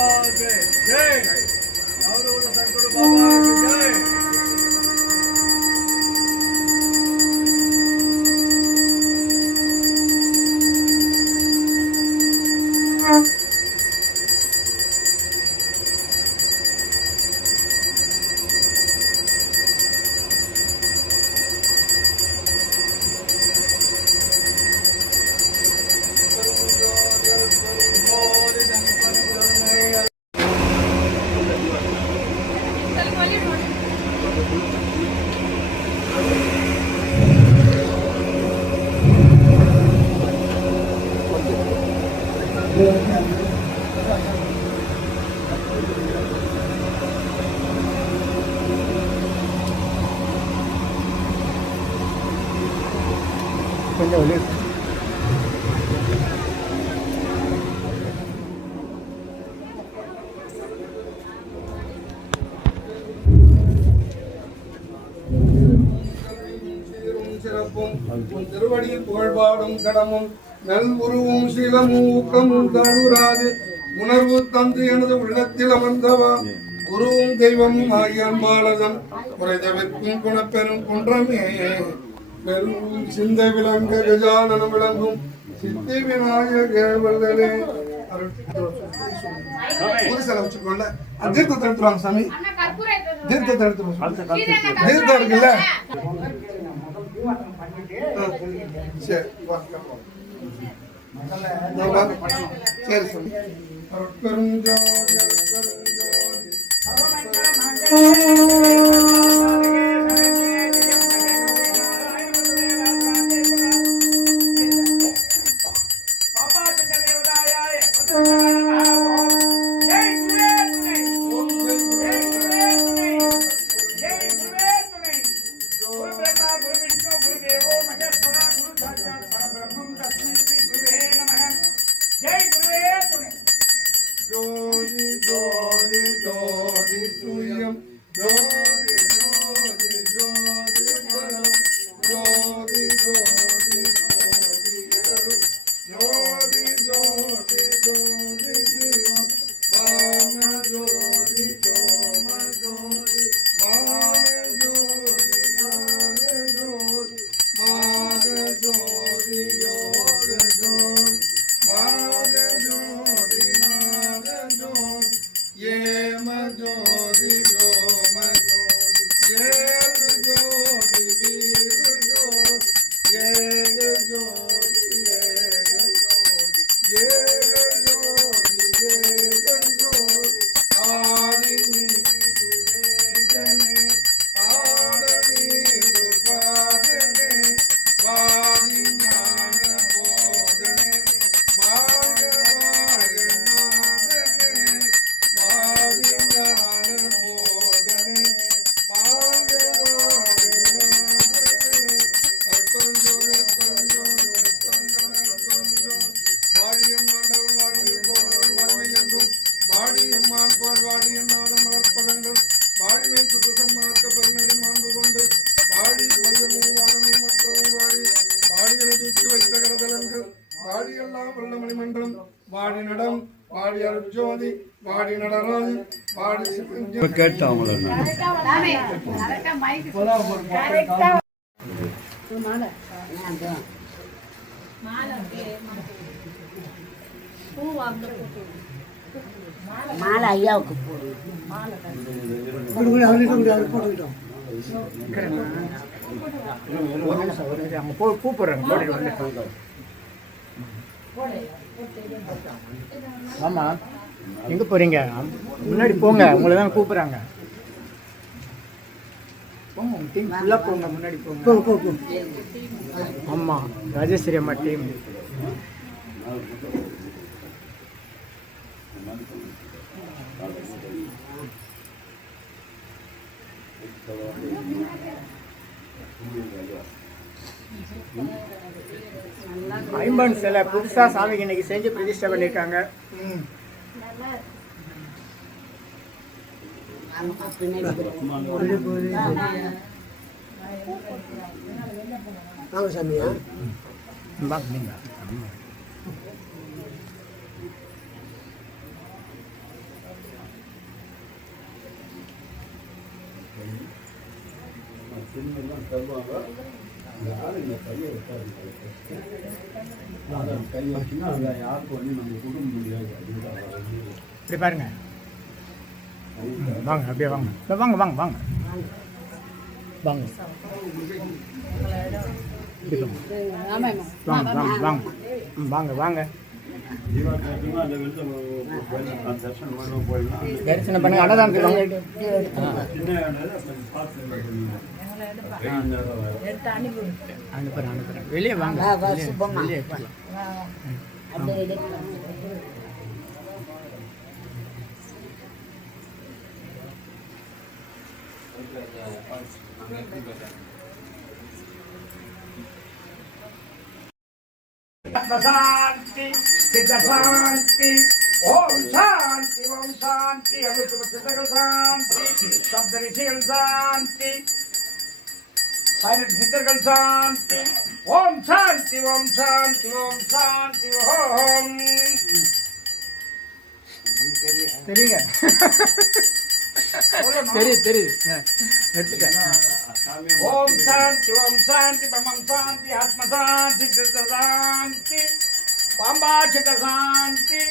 பாபாக்கு ஜெய். நவரூட சத்குரு பாபாக்கு ஜெய். கொஞ்சம் வெளியே சிறப்பும் உன் திருவடியில் புகழ்பாடும் கடமும் நல் உருவும் சீலமும் ஊக்கமும் தழுராது உணர்வு தந்து எனது உள்ளத்தில் அமர்ந்தவா குருவும் தெய்வமும் ஆகிய அன்பாளதம் குறைதவிற்கும் குணப்பெரும் குன்றமே பெரும் சிந்தை விளங்க கஜானனம் விளங்கும் சித்தி விநாயக வல்லலே வச்சுக்கோங்க தீர்த்தத்தை எடுத்துருவாங்க சாமி தீர்த்தத்தை எடுத்துருவாங்க தீர்த்தம் இருக்குல்ல சரி சரி சாமி அருட்பெருஞ்சோதி ஜோதி ஜோதி ஜோதி சூயம் ஜோதி ஜோதி ஜோதி பரம் ஜோதி ஜோதி ஜோதி அருள் ஜோதி ஜோதி ஜோதி சிவம் வாம ஜோதி சோம ஜோதி வாம ஜோதி ஞான ஜோதி மாக ஜோதி யோக ஜோதி மாக ஜோதி நாத ஜோதி ஏம ஜோதி யோம ஜோதி ஏக ஜோதி வீர ஜோதி ஏக ஜோதி ஏக ஜோதி ஏக ஜோதி ஏக ஜோதி ஆதி நிவேதனே ஆடனே பாதனே வாதி ஞான போதனே வாழ்க வாழ்க நாதனே வாதி ஞான போதனே வாழ்க வாழ்க நாதனே அற்புதஞ்சோதி அற்புதஞ்சோதி அற்புதஞ்சோதி வாழியம் ஆண்டவர் வாழியில் போனவர் வாழை என்றும் வாழியம்மான் போல் வாழிய நாதம் வளர்ப்பதங்கள் வாழிமை சுத்த சன்மார்க்க பெருநெறி மாண்பு கொண்டு வாழி மையமும் வானமும் மற்றவும் வாழி வாழிகளை தூக்கி வைத்த கரதலங்கள் வாழியெல்லாம் வல்ல மணிமன்றம் வாழி நடம் வாழி அருட்ஜோதி வாழி நடராஜன் வாழி சிவன் கேட்டவங்கள மாலை ஐயாவுக்கு அவங்க கூப்பிடுறாங்க போட்டுட்டு வந்து ஆமா எங்க போறீங்க முன்னாடி போங்க உங்களை தான் கூப்பிடுறாங்க போங்க உங்க டீம் ஃபுல்லாக போங்க முன்னாடி போங்க ஆமாம் ராஜேஸ்வரி அம்மா டீம் ஐம்பன் சிலை புதுசா சாமிக்கு இன்னைக்கு செஞ்சு பிரதிஷ்டை பண்ணியிருக்காங்க. சின்னதான் தருவாங்க. யாரும் இந்த கையை வைக்காது. கை வச்சுன்னா அதை யாருக்கும் வந்து நம்ம கொடுக்க முடியாது. இப்படி பாருங்க. வாங்க அப்படியே வாங்க. வாங்க வாங்க வாங்க வாங்க. வாங்க வாங்க வாங்க வாங்க வாங்க. தரிசனம் பண்ணுங்க. அன்னதானம் போயிடுவாங்க. அனுப்புறேன் அனுப்புறேன். வெளியே வாங்க. வெளியே शांति चित्त शांति ओम शांति अमित चित्त शांति शब्द ऋषिகள் शांति பதினெட்டு சித்தர்கள் शांति ओम शांति ओम शांति ओम शांति ओम தெரியுங்க. தெரியுது எடுத்துட்டேன். ओम शांति ब्रह्म शांति आत्म शांति चित्त शांति पांबा चित्त शांति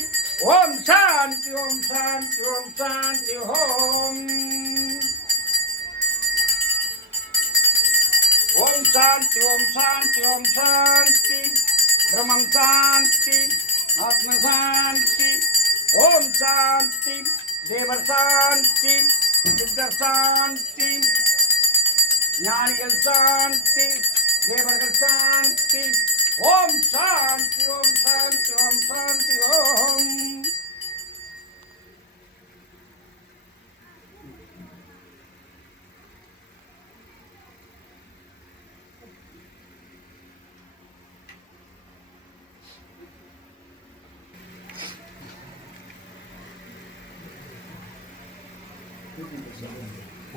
ओम शांति ओम शांति ओम शांति ओम ओम शांति ओम शांति ओम शांति ब्रह्म शांति आत्म शांति ओम शांति देव शांति सिद्ध शांति ज्ञानिகள் शांति देवர்கள் शांति ओम शांति ओम शांति ओम शांति ओम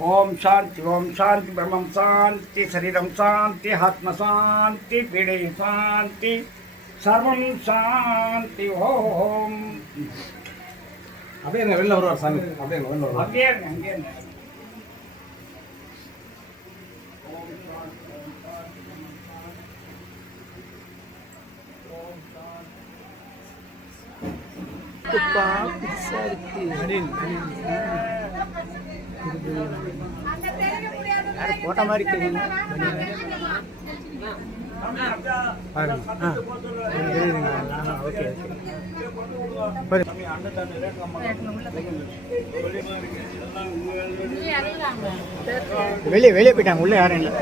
ओम शांति ब्रह्म शांति शरीरम शांति आत्म शांति पीड़े शांति सर्वम शांति ओम அப்படியே வெளில வருவார் சாமி. அப்படியே வெளில வருவார். அங்கே அங்கே போட்ட மாதிரி தெரியுது. ஓகே வெளியே போயிட்டாங்க. உள்ள யாரும் இல்லை.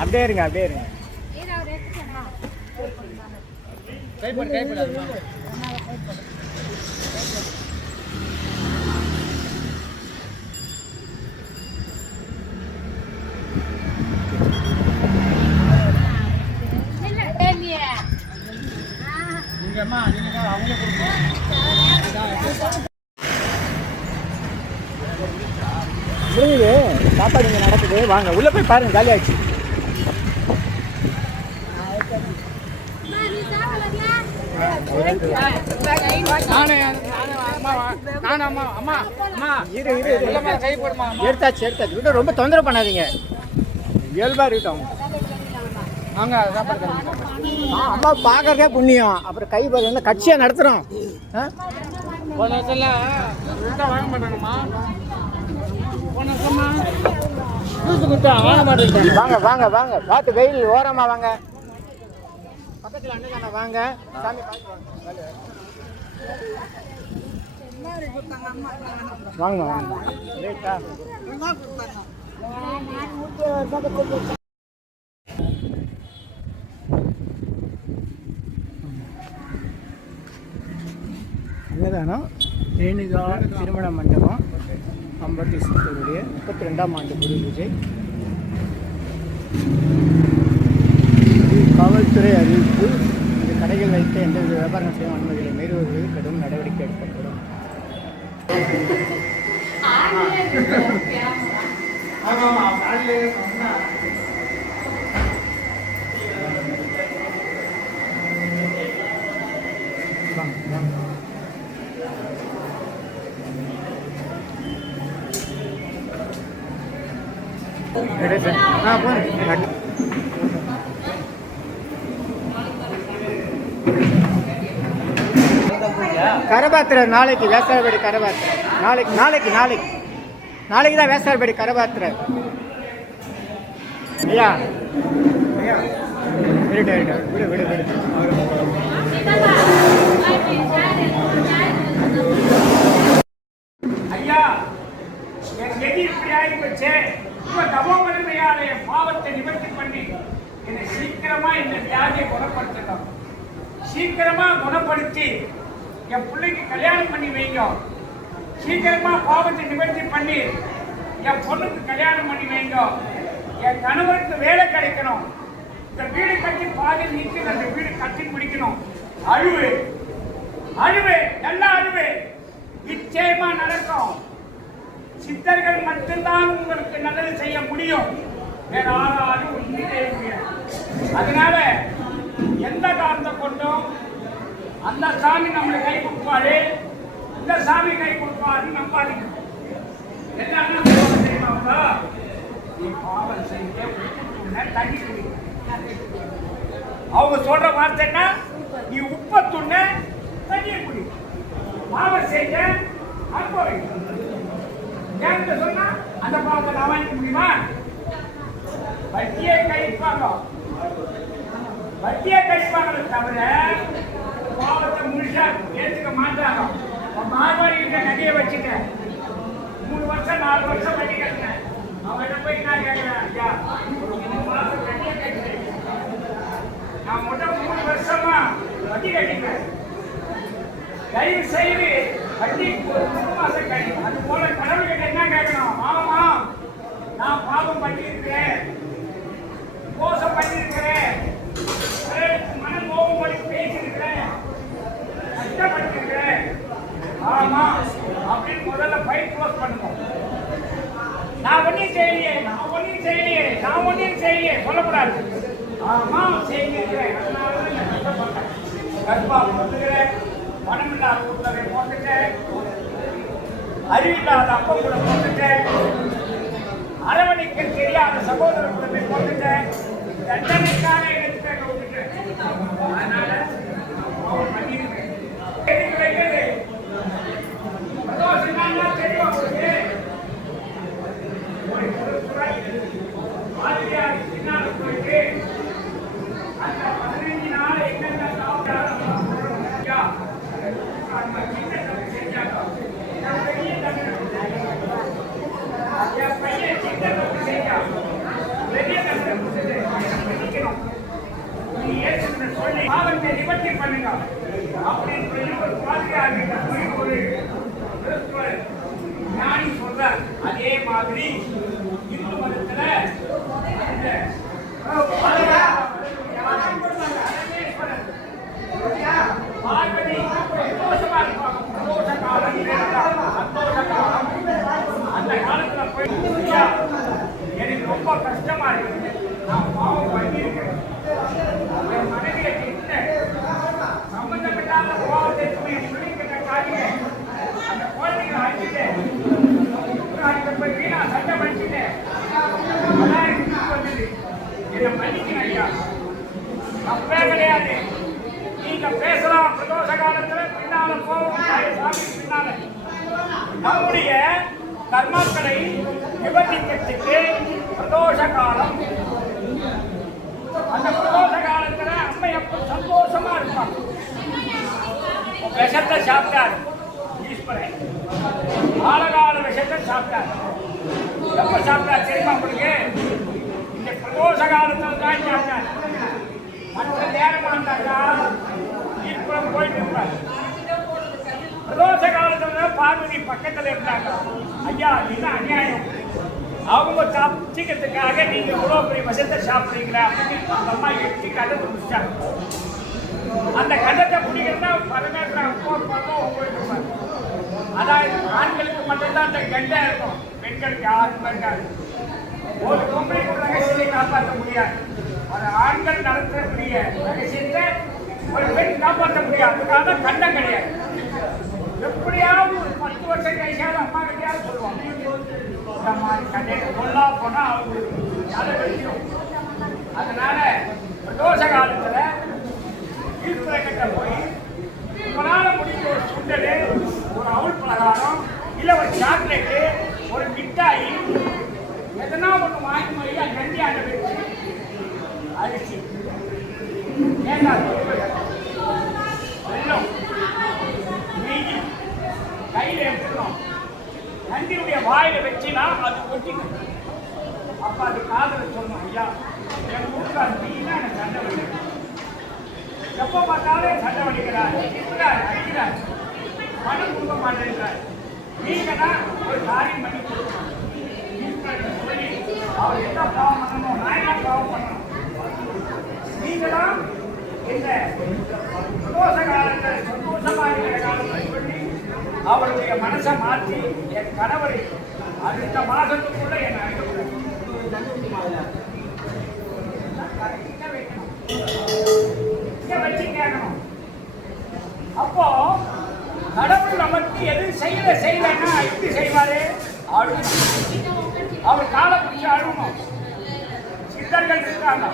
அப்படியே இருங்க அப்படியே இருங்க. முடியுது. சாப்பாடு இங்கே நடக்குது. வாங்க உள்ள போய் பாருங்க. காலி ஆச்சு. எடுத்தாச்சு விட்டு ரொம்ப தொந்தரவு பண்ணாதீங்க. இயல்பா இருக்கட்டும். அம்மா பார்க்கறதே புண்ணியம். அப்புறம் கை பதில் வந்து கட்சியாக நடத்துகிறோம். வாங்க வாங்க வாங்க. பார்த்து வெயில் ஓரமா வாங்க. பக்கத்தில் அண்ணன் வாங்க. சாமி வாங்க வாங்க. அங்கதானோ ரேணுகா திருமண மண்டபம். அம்பட்டி சித்தருடைய 32ஆம் ஆண்டு குரு பூஜை. காவல்துறை அறிவிப்பு: இந்த கடைகள் வைத்து எந்தவித வியாபாரம் செய்யும் அனுமதிகளை மீறுவதற்கு கடும் நடவடிக்கை எடுக்கப்படும். கரபாத்திர நாளைக்கு வேசார்படி கரபாத்திர நாளைக்கு தான் வேசார்படி கரபாத்திர. ஐயா விடு ஐயா, என் கதி இப்படி ஆகிப்போச்சு. இப்ப தபோமலைமையால என் பாவத்தை நிவர்த்தி பண்ணி என்னை சீக்கிரமா இந்த வியாதியை குணப்படுத்தணும். சீக்கிரமா குணப்படுத்தி என் பிள்ளைக்கு கல்யாணம் பண்ணி வைங்க. சீக்கிரமா பாவத்தை நிவர்த்தி பண்ணி என் பொண்ணுக்கு கல்யாணம் பண்ணி வைங்க. என் கணவருக்கு வேலை கிடைக்கணும். இந்த வீடு கட்டி பாதி நிற்கிற அந்த வீடு கட்டி முடிக்கணும். அழுவு நல்லா அழுவு. நிச்சயமா நடக்கும். சித்தர்கள் மட்டும்தான் உங்களுக்கு நல்லது செய்ய முடியும். வேற யாராலும் ஒன்றும் செய்ய முடியாது. அதனால எந்த காரணத்தை கொண்டும் அந்த சாமி நம்மளை கை கொடுப்பாரு, இந்த சாமி கை கொடுப்பாருன்னு நம்பாதீங்க. என்ன தெரியுமா? நீ பாவம் செய்ய தண்ணி குடி. அவங்க சொல்ற வார்த்தை என்ன? நீ உப்ப துண்ண தண்ணியை குடி. பாவம் செய்ய அனுபவி. ஏன் சொன்னா அந்த பாவத்தை நான் வாங்கிக்க முடியுமா? வட்டியை கழிப்பாங்களே தவிர பாவத்தை முழுசா ஏற்றுக்க மாட்டாங்க. மார்வாடி கிட்ட நகையை வச்சுக்க 3 வருஷம் 4 வருஷம் வட்டி கட்டினேன். அவன் போய் நான் கேட்கிறேன், ஐயா மாசம் வட்டியை கட்டினேன். நான் மட்டும் 3 வருஷமா வட்டி கட்டிக்கிறேன். தயவு செய்து வட்டி 3 மாசம் கட்டி. அது போல கடவுள்கிட்ட என்ன கேட்கணும்? ஆமா, நான் பாவம் பண்ணியிருக்கிறேன், மோசம் பண்ணியிருக்கிறேன், மன நோவு பண்ணி பேசியிருக்கிறேன், கஷ்டப்பட்டிருக்கிறேன். ஆமா அப்படின்னு முதல்ல ஃபைல் க்ளோஸ் பண்ணுவோம். நான் ஒன்றையும் செய்யலையே சொல்லக்கூடாது. ஆமா செய்திருக்கிறேன், அதனால கஷ்டப்பட்டேன், கர்ப்பா போட்டுக்கிறேன், பணமில்லாத கூட்டத்தை போட்டுட்டேன், அறிவில்லாத அப்பம் கூட போட்டுட்டேன், அரவணைக்க தெரியாத சகோதர கூட்டத்தை போட்டுட்டேன், தண்டனைக்கான இடத்தை விட்டுட்டேன். அதனால அவன் பண்ணிருக்கேன். தெரியும் உங்களுக்கு பின்னால போயிட்டு அந்த 15 நாள் என்னென்ன பாவத்தை நிவர்த்தி பண்ணுங்க அப்படின்னு சொல்லி ஒரு பாதுகாப்பு ஒரு ஞானி சொல்றார். அதே மாதிரி இந்து மதத்துல பார்வதி சந்தோஷமா இருப்பாங்க. சந்தோஷ காலம், சந்தோஷ காலம். அந்த காலத்துல போய் எனக்கு ரொம்ப கஷ்டமா இருக்கு, நான் பாவம் பண்ணியிருக்கேன், என் மனைவியை திட்டேன், சம்பந்தப்பட்டாத பாவத்தை பிள்ளைங்கிட்ட காட்டினேன், அந்த குழந்தைங்களை அழிச்சிட்டேன், போய் வீணா சண்டை பண்ணிட்டேன், என்னை மன்னிக்கணும் ஐயா, தப்பே கிடையாது. நீங்க பேசலாம் பிரதோஷ காலத்துல, பின்னால போவோம் சாமி பின்னால. நம்முடைய கர்மாக்களை நிவர்த்திக்கிறதுக்கு பிரதோஷ காலம். அந்த பிரதோஷ காலத்துல அம்மை அப்ப சந்தோஷமா இருப்பாங்க. விஷத்தை சாப்பிட்டாரு ஈஸ்வரன், ஆழகால விஷத்தை சாப்பிட்டாரு. எப்ப சாப்பிட்டாரு தெரியுமா உங்களுக்கு? இந்த பிரதோஷ காலத்துல தான் சாப்பிட்டாரு. மற்ற நேரம் இருந்தாக்கா ஈஸ்வரன் போயிட்டு இருப்பார். பிரதோஷ காலத்துல பார்வதி பக்கத்துல இருந்தாங்க. ஐயா இது அநியாயம், அவங்க சாப்பிட்டுக்கிறதுக்காக நீங்க இவ்வளவு பெரிய விஷத்தை சாப்பிடுறீங்களா அப்படின்னு அந்த அம்மா எட்டி கதை முடிச்சாங்க. அந்த கதத்தை முடிக்கிறதா பரமேஸ்வரன் உங்களுக்கு, அதாவது ஆண்களுக்கு மட்டும்தான் அந்த கெண்டை இருக்கும், பெண்களுக்கு யாருக்கும் இருக்காது. ஒரு பொம்பளைக்கு ரகசியத்தை காப்பாற்ற முடியாது, ஒரு ஆண்கள் நடத்தக்கூடிய ரகசியத்தை ஒரு பெண் காப்பாற்ற முடியாது. அதுக்காக கண்டம் கிடையாது. எப்படியாவது ஒரு 10 வருஷம் கழிச்சாலும் அம்மா கிட்டையாவது சொல்லுவாங்க, இந்த மாதிரி கண்டையை கொல்லா போனா அவங்களுக்கு அதை வெடிக்கும். அதனால பிரதோஷ காலத்துல கட்ட போய் உங்களால முடிஞ்ச ஒரு சுண்டல், ஒரு அவுள் பலகாரம், இல்லை ஒரு சாக்லேட்டு, ஒரு மிட்டாயி, எதனா ஒன்று வாங்கி மொழியா கண்டி அண்டை வச்சு அரிசி தேங்காய் வெள்ளம் நெய் கையில் எடுத்துக்கணும். நந்தியுடைய வாயில வச்சுனா அது ஒட்டிக்கும். அப்ப அது காதல சொல்லணும், ஐயா என் வீட்டுக்கார் நீனா எனக்கு சண்டை வலிக்கிறார், எப்போ பார்த்தாலும் சண்டை வலிக்கிறார், திட்டுறார், அடிக்கிறார், பணம் கொடுக்க மாட்டேங்கிறார், நீங்கன்னா ஒரு காரியம் பண்ணி கொடுக்கணும். சொல்லி அவர் என்ன பாவம் பண்ணணும், நான் என்ன பாவம் பண்ணணும், நீங்களாம் இந்த சந்தோஷ காலத்தை சந்தோஷமாக இருக்கிற காலத்தை சொல்லி அவருடைய மனசை மாற்றி என் கணவரை அடுத்த மாதத்துக்குள்ள என்னை அனுப்புகிறேன். வச்சு கேட்கணும். அப்போ கடவுள் நமக்கு எது செய்யலைன்னா எப்படி செய்வாரு? அழுகணும். அவர் காலை பிடிச்சி அழுகணும். சித்தர்கள் இருக்காங்க,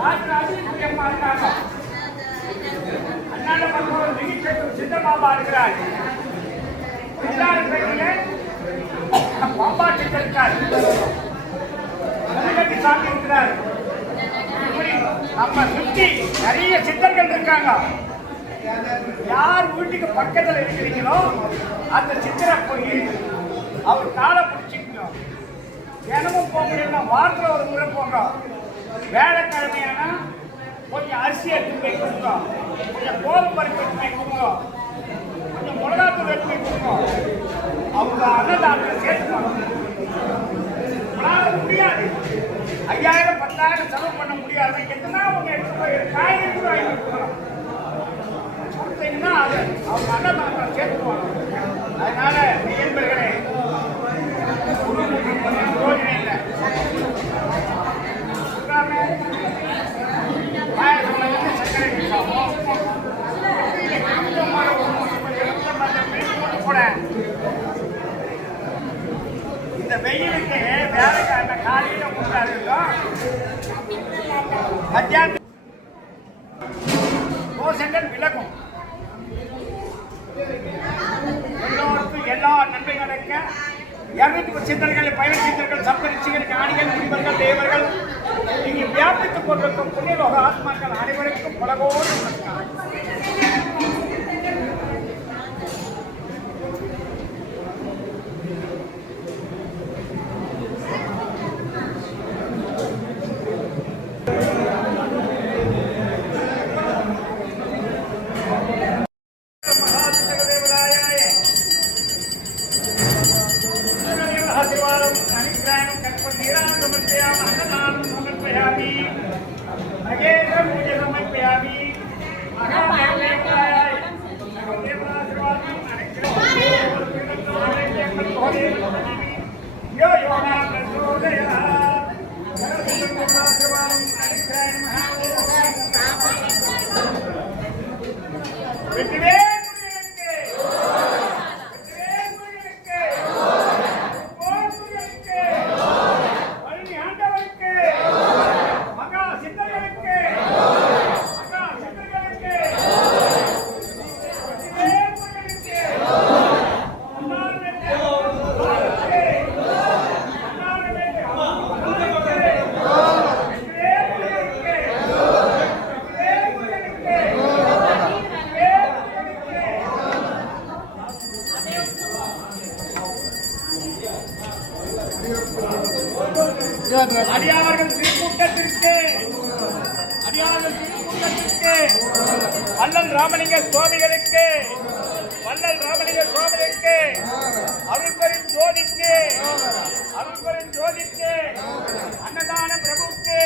ராஜராஜம்மா இருக்காங்க, அண்ணாண்ட பக்கம் மிகிச்செல்லும் சித்தபாபா இருக்கிறார், பாப்பா சித்தர் இருக்கார், கனகட்டி சாமி இருக்கிறார். நம்ம சுற்றி நிறைய சித்தர்கள் இருக்காங்க. யார் வீட்டுக்கு பக்கத்தில் இருக்கிறீங்களோ அந்த சித்தரை போய் அவர் காலை பிடிச்சிக்கணும். தினமும் போக முடியும்னா வாரத்தில் ஒரு முறை போங்க. வேலைக்கிழமையானா கொஞ்சம் அரிசி எடுத்து போய் கொடுங்க, கொஞ்சம் கோதுமை பருப்பு எடுத்து போய் கொடுங்க, கொஞ்சம் மிளகாத்தூள் எடுத்து போய் கொடுங்க. அவங்க அன்னதானத்தில் சேர்த்துக்கணும். உங்களால் முடியாது, 5000 10,000 செலவு பண்ண முடியாது, எத்தனா ஒன்று எடுத்து போய் காய்கறி கூட வாங்கி கொடுக்கணும். கொடுத்தீங்கன்னா அது அவங்க அன்னதானத்தில் சேர்த்துக்குவாங்க. அதனால நண்பர்களே, யோஜனை இல்லை, சர்க்கரை இந்த வெயிலுக்கு வேலைக்கான காலையில கொடுத்தாருந்தோம், மத்தியான தோசைகள் விலகும். எல்லோருக்கும் எல்லா நன்மை நடக்க 200 சித்தர்கள், 15 சித்தர்கள், சப்தரிஷிகள், ஞானிகள், முனிவர்கள், தேவர்கள், இங்கு வியாபித்துக் கொண்டிருக்கும் புண்ணியலோக ஆத்மாக்கள் அனைவருக்கும் பலகோடு நமஸ்காரம். அடியார்கள் திருக்கூட்டத்திற்கு வல்லல் ராமலிங்க சுவாமிகளுக்கு வள்ளல் ராமலிங்க சுவாமிக்கு அருள்பெரும் ஜோதிக்கு அருள்பெரும் ஜோதிக்கு அன்னதான பிரபுக்கு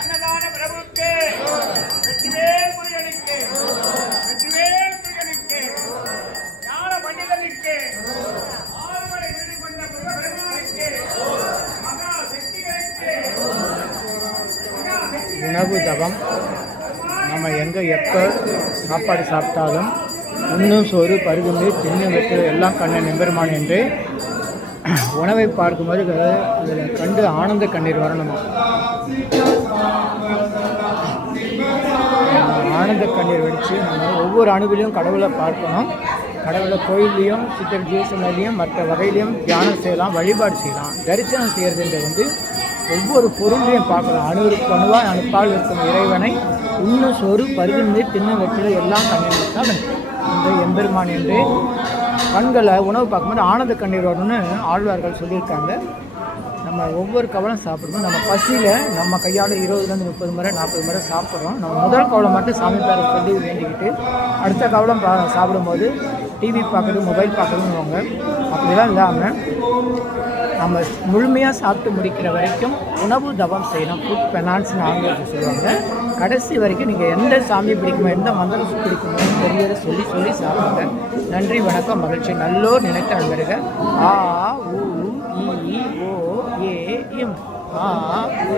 அன்னதான பிரபுக்கு வெற்றிவேல் முருகனுக்கு வெற்றிவேல் முருகனுக்கு ஞான பண்டிதனுக்கு ஆறுமலை வீடு கொண்ட பெருமானுக்கு மகா சக்திகளுக்கு உணவு தவம். நம்ம எங்கே எப்போ சாப்பாடு சாப்பிட்டாலும் இன்னும் சோறு பருகுந்து தின்னு வெட்டு எல்லாம் கண்ண நிம்பெருமான் என்று உணவை பார்க்கும்போது அதில் கண்டு ஆனந்த கண்ணீர் வரணும். ஆனந்த கண்ணீர் வெடித்து நம்ம ஒவ்வொரு அணுவிலையும் கடவுளை பார்க்கணும். கடவுளை கோயிலையும் சித்தர் ஜீவசமையிலையும் மற்ற வகையிலையும் தியானம் செய்யலாம், வழிபாடு செய்யலாம். தரிசனம் செய்கிறதுன்றது ஒவ்வொரு பொருளையும் பார்க்கலாம். அணுவிற்கு அணுவாய் அணுப்பால் இருக்கும் இறைவனை இன்னும் சோறு பருகுந்து தின்ன வெற்றில எல்லாம் கண்ணீர் இந்த எம்பெருமான் என்று கண்களை உணவு பார்க்கும்போது ஆனந்த கண்ணீர் வரணும்னு ஆழ்வார்கள் சொல்லியிருக்காங்க. நம்ம ஒவ்வொரு கவலம் சாப்பிடும்போது நம்ம பசியில் நம்ம கையால் 20 30 முறை 40 முறை சாப்பிட்றோம். நம்ம முதல் கவலம் மட்டும் சாமி பேரை சொல்லி வேண்டிக்கிட்டு அடுத்த கவலம் சாப்பிடும்போது டிவி பார்க்குறது மொபைல் பார்க்குறதுன்னு அப்படிலாம் இல்லாமல் நம்ம முழுமையாக சாப்பிட்டு முடிக்கிற வரைக்கும் உணவு தவம் செய்யணும். ஃபுட் பெனான்ஸ்னு ஆங்கிலத்தில் சொல்லுவாங்க. கடைசி வரைக்கும் நீங்கள் எந்த சாமி பிடிக்குமோ எந்த மந்திரம் பிடிக்குமோ பெரியதை சொல்லி சொல்லி சாப்பிடுங்க. நன்றி, வணக்கம், மகிழ்ச்சி. நல்லோர் நினைத்த அன்பருக. ஆ ஊ இ ஓ ஏ இம் ஆ ஊ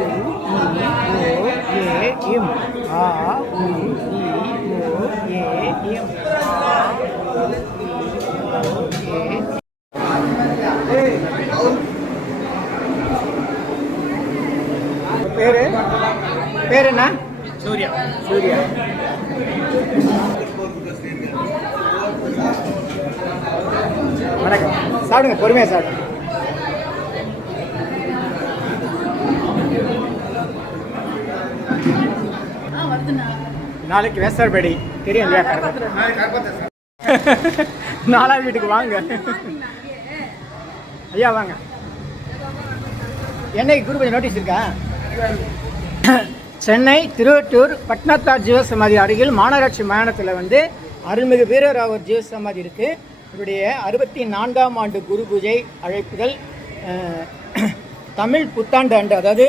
இ ஓ ஏ இம் ஆ ஊ இ ஓ ஏ இம் பேர் என்ன? சூர்யா. சூர்யா. வணக்கம். சாப்பிடுங்க, பொறுமையாக சாப்பிடுங்க. நாளைக்கு வேசார்பேடி தெரியும் இல்லையா? நாலாவது வீட்டுக்கு வாங்க ஐயா, வாங்க. என்னைக்கு குரு நோட்டீஸ் இருக்கா? சென்னை திருவட்டூர் பட்னத்தார் ஜீவசமாதி அருகில் மாநகராட்சி மயானத்தில் அருள்மிகு வீரராவர் ஜீவசமாதி இருக்குது. இவருடைய 64ஆம் ஆண்டு குரு பூஜை அழைப்புதல் தமிழ் புத்தாண்டு ஆண்டு, அதாவது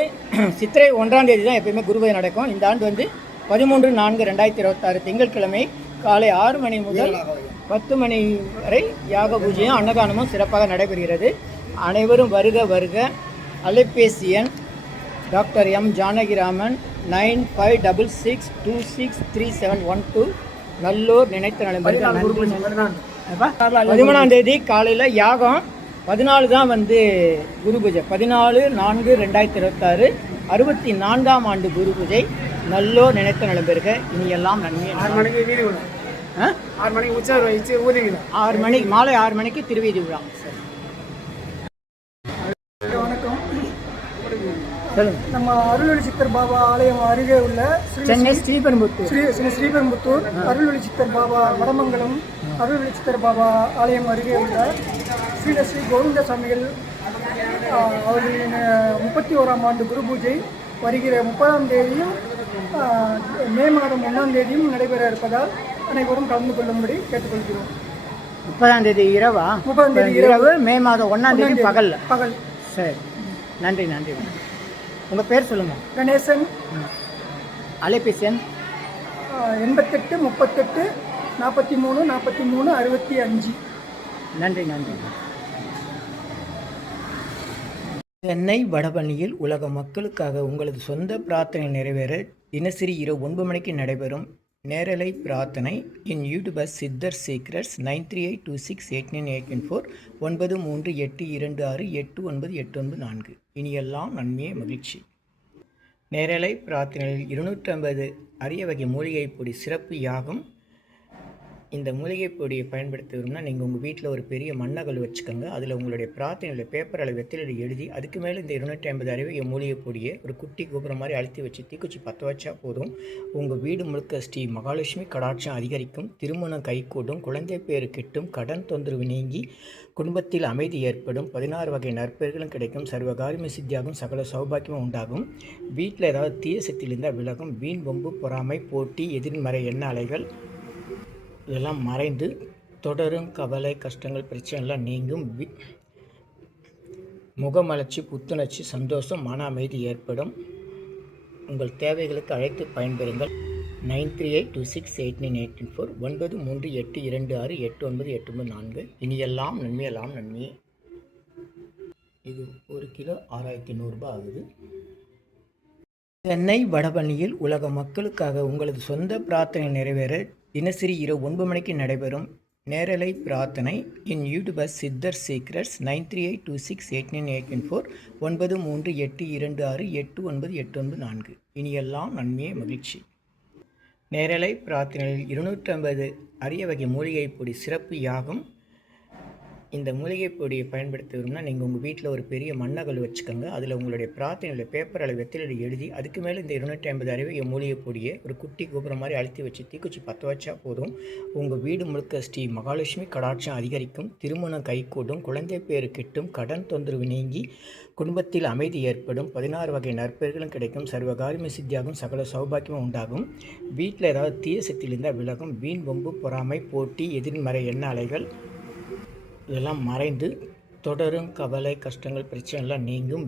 சித்திரை 1ஆம் தேதி தான் எப்பயுமே குரு பூஜை நடக்கும். இந்த ஆண்டு 13/4/2026 திங்கட்கிழமை காலை 6 மணி முதல் 10 மணி வரை யாக பூஜையும் அன்னதானமும் சிறப்பாக நடைபெறுகிறது. அனைவரும் வருக வருக. அலைபேசி எண் டாக்டர் எம் ஜானகிராமன் 9566263712. நல்லோர் நினைத்த நலம். 13ஆம் தேதி காலையில் யாகம், 14 தான் குரு பூஜை. 14/4/2026 64ஆம் ஆண்டு குரு பூஜை. நல்லோர் நினைத்த நலம் பெறுக. இனி எல்லாம் நன்மை. 6 மணிக்கு வீதி விழா. 6 மணிக்கு உற்சவர் வச்சு ஊதி விழா. 6 மணிக்கு மாலை 6 மணிக்கு திருவீதி விழா. நம்ம அருள்வழி சித்தர் பாபா ஆலயம் அருகே உள்ள சென்னை ஸ்ரீபெரும்புத்தூர் அருள்வழி சித்தர் பாபா வடமங்கலம் அருள்வழி சித்தர் பாபா ஆலயம் அருகே உள்ள ஸ்ரீ கோவிந்த சாமிகள் அவர்களின் 31ஆம் ஆண்டு குரு பூஜை வருகிற 30ஆம் தேதியும் மே மாதம் 1ஆம் தேதியும் நடைபெற இருப்பதால் அனைவரும் கலந்து கொள்ளும்படி கேட்டுக்கொள்கிறோம். 30ஆம் தேதி இரவா? 30ஆம் தேதி இரவு, மே மாதம் 1ஆம் தேதி பகல். சரி, நன்றி. உங்கள் பேர் சொல்லுங்கள். கணேசன். அலைபேசி எண் 88 38 43 43 65. நன்றி. சென்னை வடபழனியில் உலக மக்களுக்காக உங்களது சொந்த பிரார்த்தனை நிறைவேற தினசரி இரவு 9 மணிக்கு நடைபெறும் நேரலை பிரார்த்தனை இன் யூடியூபர் சித்தர் சீக்ரெட்ஸ் 9382689814 9382268994. இனியெல்லாம் நன்மையே மகிழ்ச்சி. நேரலை பிரார்த்தனையில் 250 அரிய வகை மூலிகை பொடி சிறப்பு யாகம். இந்த மூலிகை பொடியை பயன்படுத்துகிறோம்னா நீங்கள் உங்கள் வீட்டில் ஒரு பெரிய மண்ணகல் வச்சுக்கோங்க. அதில் உங்களுடைய பிரார்த்தனையில் பேப்பர் அளவு வெத்தில எழுதி அதுக்கு மேலே இந்த 250 அரிய வகை மூலிகை பொடியை ஒரு குட்டி கோபுரம் மாதிரி அழுத்தி வச்சு தீக்குச்சி பற்ற வச்சா போதும். உங்கள் வீடு முழுக்க ஸ்ரீ மகாலட்சுமி கடாட்சம் அதிகரிக்கும், திருமணம் கைகூடும், குழந்தை பேரு கிட்டும், கடன் தொந்தரவு நீங்கி குடும்பத்தில் அமைதி ஏற்படும், 16 வகை நற்பெயர்களும் கிடைக்கும், சர்வகாரியமே சித்தியாகும், சகல சௌபாக்கியமும் உண்டாகும். வீட்டில் ஏதாவது தீய சக்தியில் இருந்தால் விலகும். வீண் வம்பு பொறாமை போட்டி எதிர்மறை எண்ண அலைகள் இதெல்லாம் மறைந்து தொடரும் கவலை கஷ்டங்கள் பிரச்சனைலாம் நீங்கும். முகமலர்ச்சி புத்துணர்ச்சி சந்தோஷம் மன அமைதி ஏற்படும். உங்கள் தேவைகளுக்கு அழைத்து பயன்பெறுங்கள். 9382689884 9382268984. இனியெல்லாம் நன்மையெல்லாம் நன்மையே. இது 1 கிலோ 6100 ரூபாய் ஆகுது. சென்னை வடபழனியில் உலக மக்களுக்காக உங்களது சொந்த பிரார்த்தனை நிறைவேற தினசரி இரவு 9 மணிக்கு நடைபெறும் நேரலை பிரார்த்தனை இன் யூடியூபர் சித்தர் சீக்ரெட்ஸ். 9382689884 9382268984. இனியெல்லாம் நன்மையே மகிழ்ச்சி. நேரலை பிரார்த்தனையில் 250 அரிய வகை மூலிகை பொடி சிறப்பு யாகம். இந்த மூலிகை பொடியை பயன்படுத்தணும்னா நீங்கள் உங்கள் வீட்டில் ஒரு பெரிய மண்ணகல் வச்சுக்கோங்க. அதில் உங்களுடைய பிரார்த்தனையில் பேப்பர் அளவு வெத்தில எழுதி அதுக்கு மேலே இந்த 250 அரிய வகை மூலிகை பொடியை ஒரு குட்டி கோபுரம் மாதிரி அழுத்தி வச்சு தீக்குச்சி பற்ற வச்சா போதும். உங்கள் வீடு முழுக்க ஸ்ரீ மகாலட்சுமி கடாட்சம் அதிகரிக்கும். திருமணம் கைகூடும். குழந்தை பேரு கிட்டும். கடன் தொந்தரவு நீங்கி குடும்பத்தில் அமைதி ஏற்படும். 16 வகை நற்பெயர்களும் கிடைக்கும். சர்வகாரியமே சித்தியாகும். சகல சௌபாக்கியமும் உண்டாகும். வீட்டில் ஏதாவது தீய சக்தியில் இருந்தால் விலகும். வீண் வம்பு பொறாமை போட்டி எதிர்மறை எண்ண அலைகள் இதெல்லாம் மறைந்து தொடரும் கவலை கஷ்டங்கள் பிரச்சனைலாம் நீங்கும்.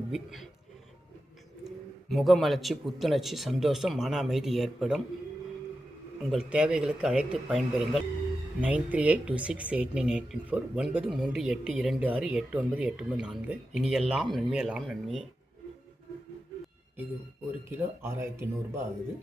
முகமலர்ச்சி புத்துணர்ச்சி சந்தோஷம் மன அமைதி ஏற்படும். உங்கள் தேவைகளுக்கு அழைத்து பயன்பெறுங்கள். 9382689884 9382268984. இனியெல்லாம் நன்மையெல்லாம் நன்மையே. இது 1 கிலோ 6100 ரூபாய் ஆகுது.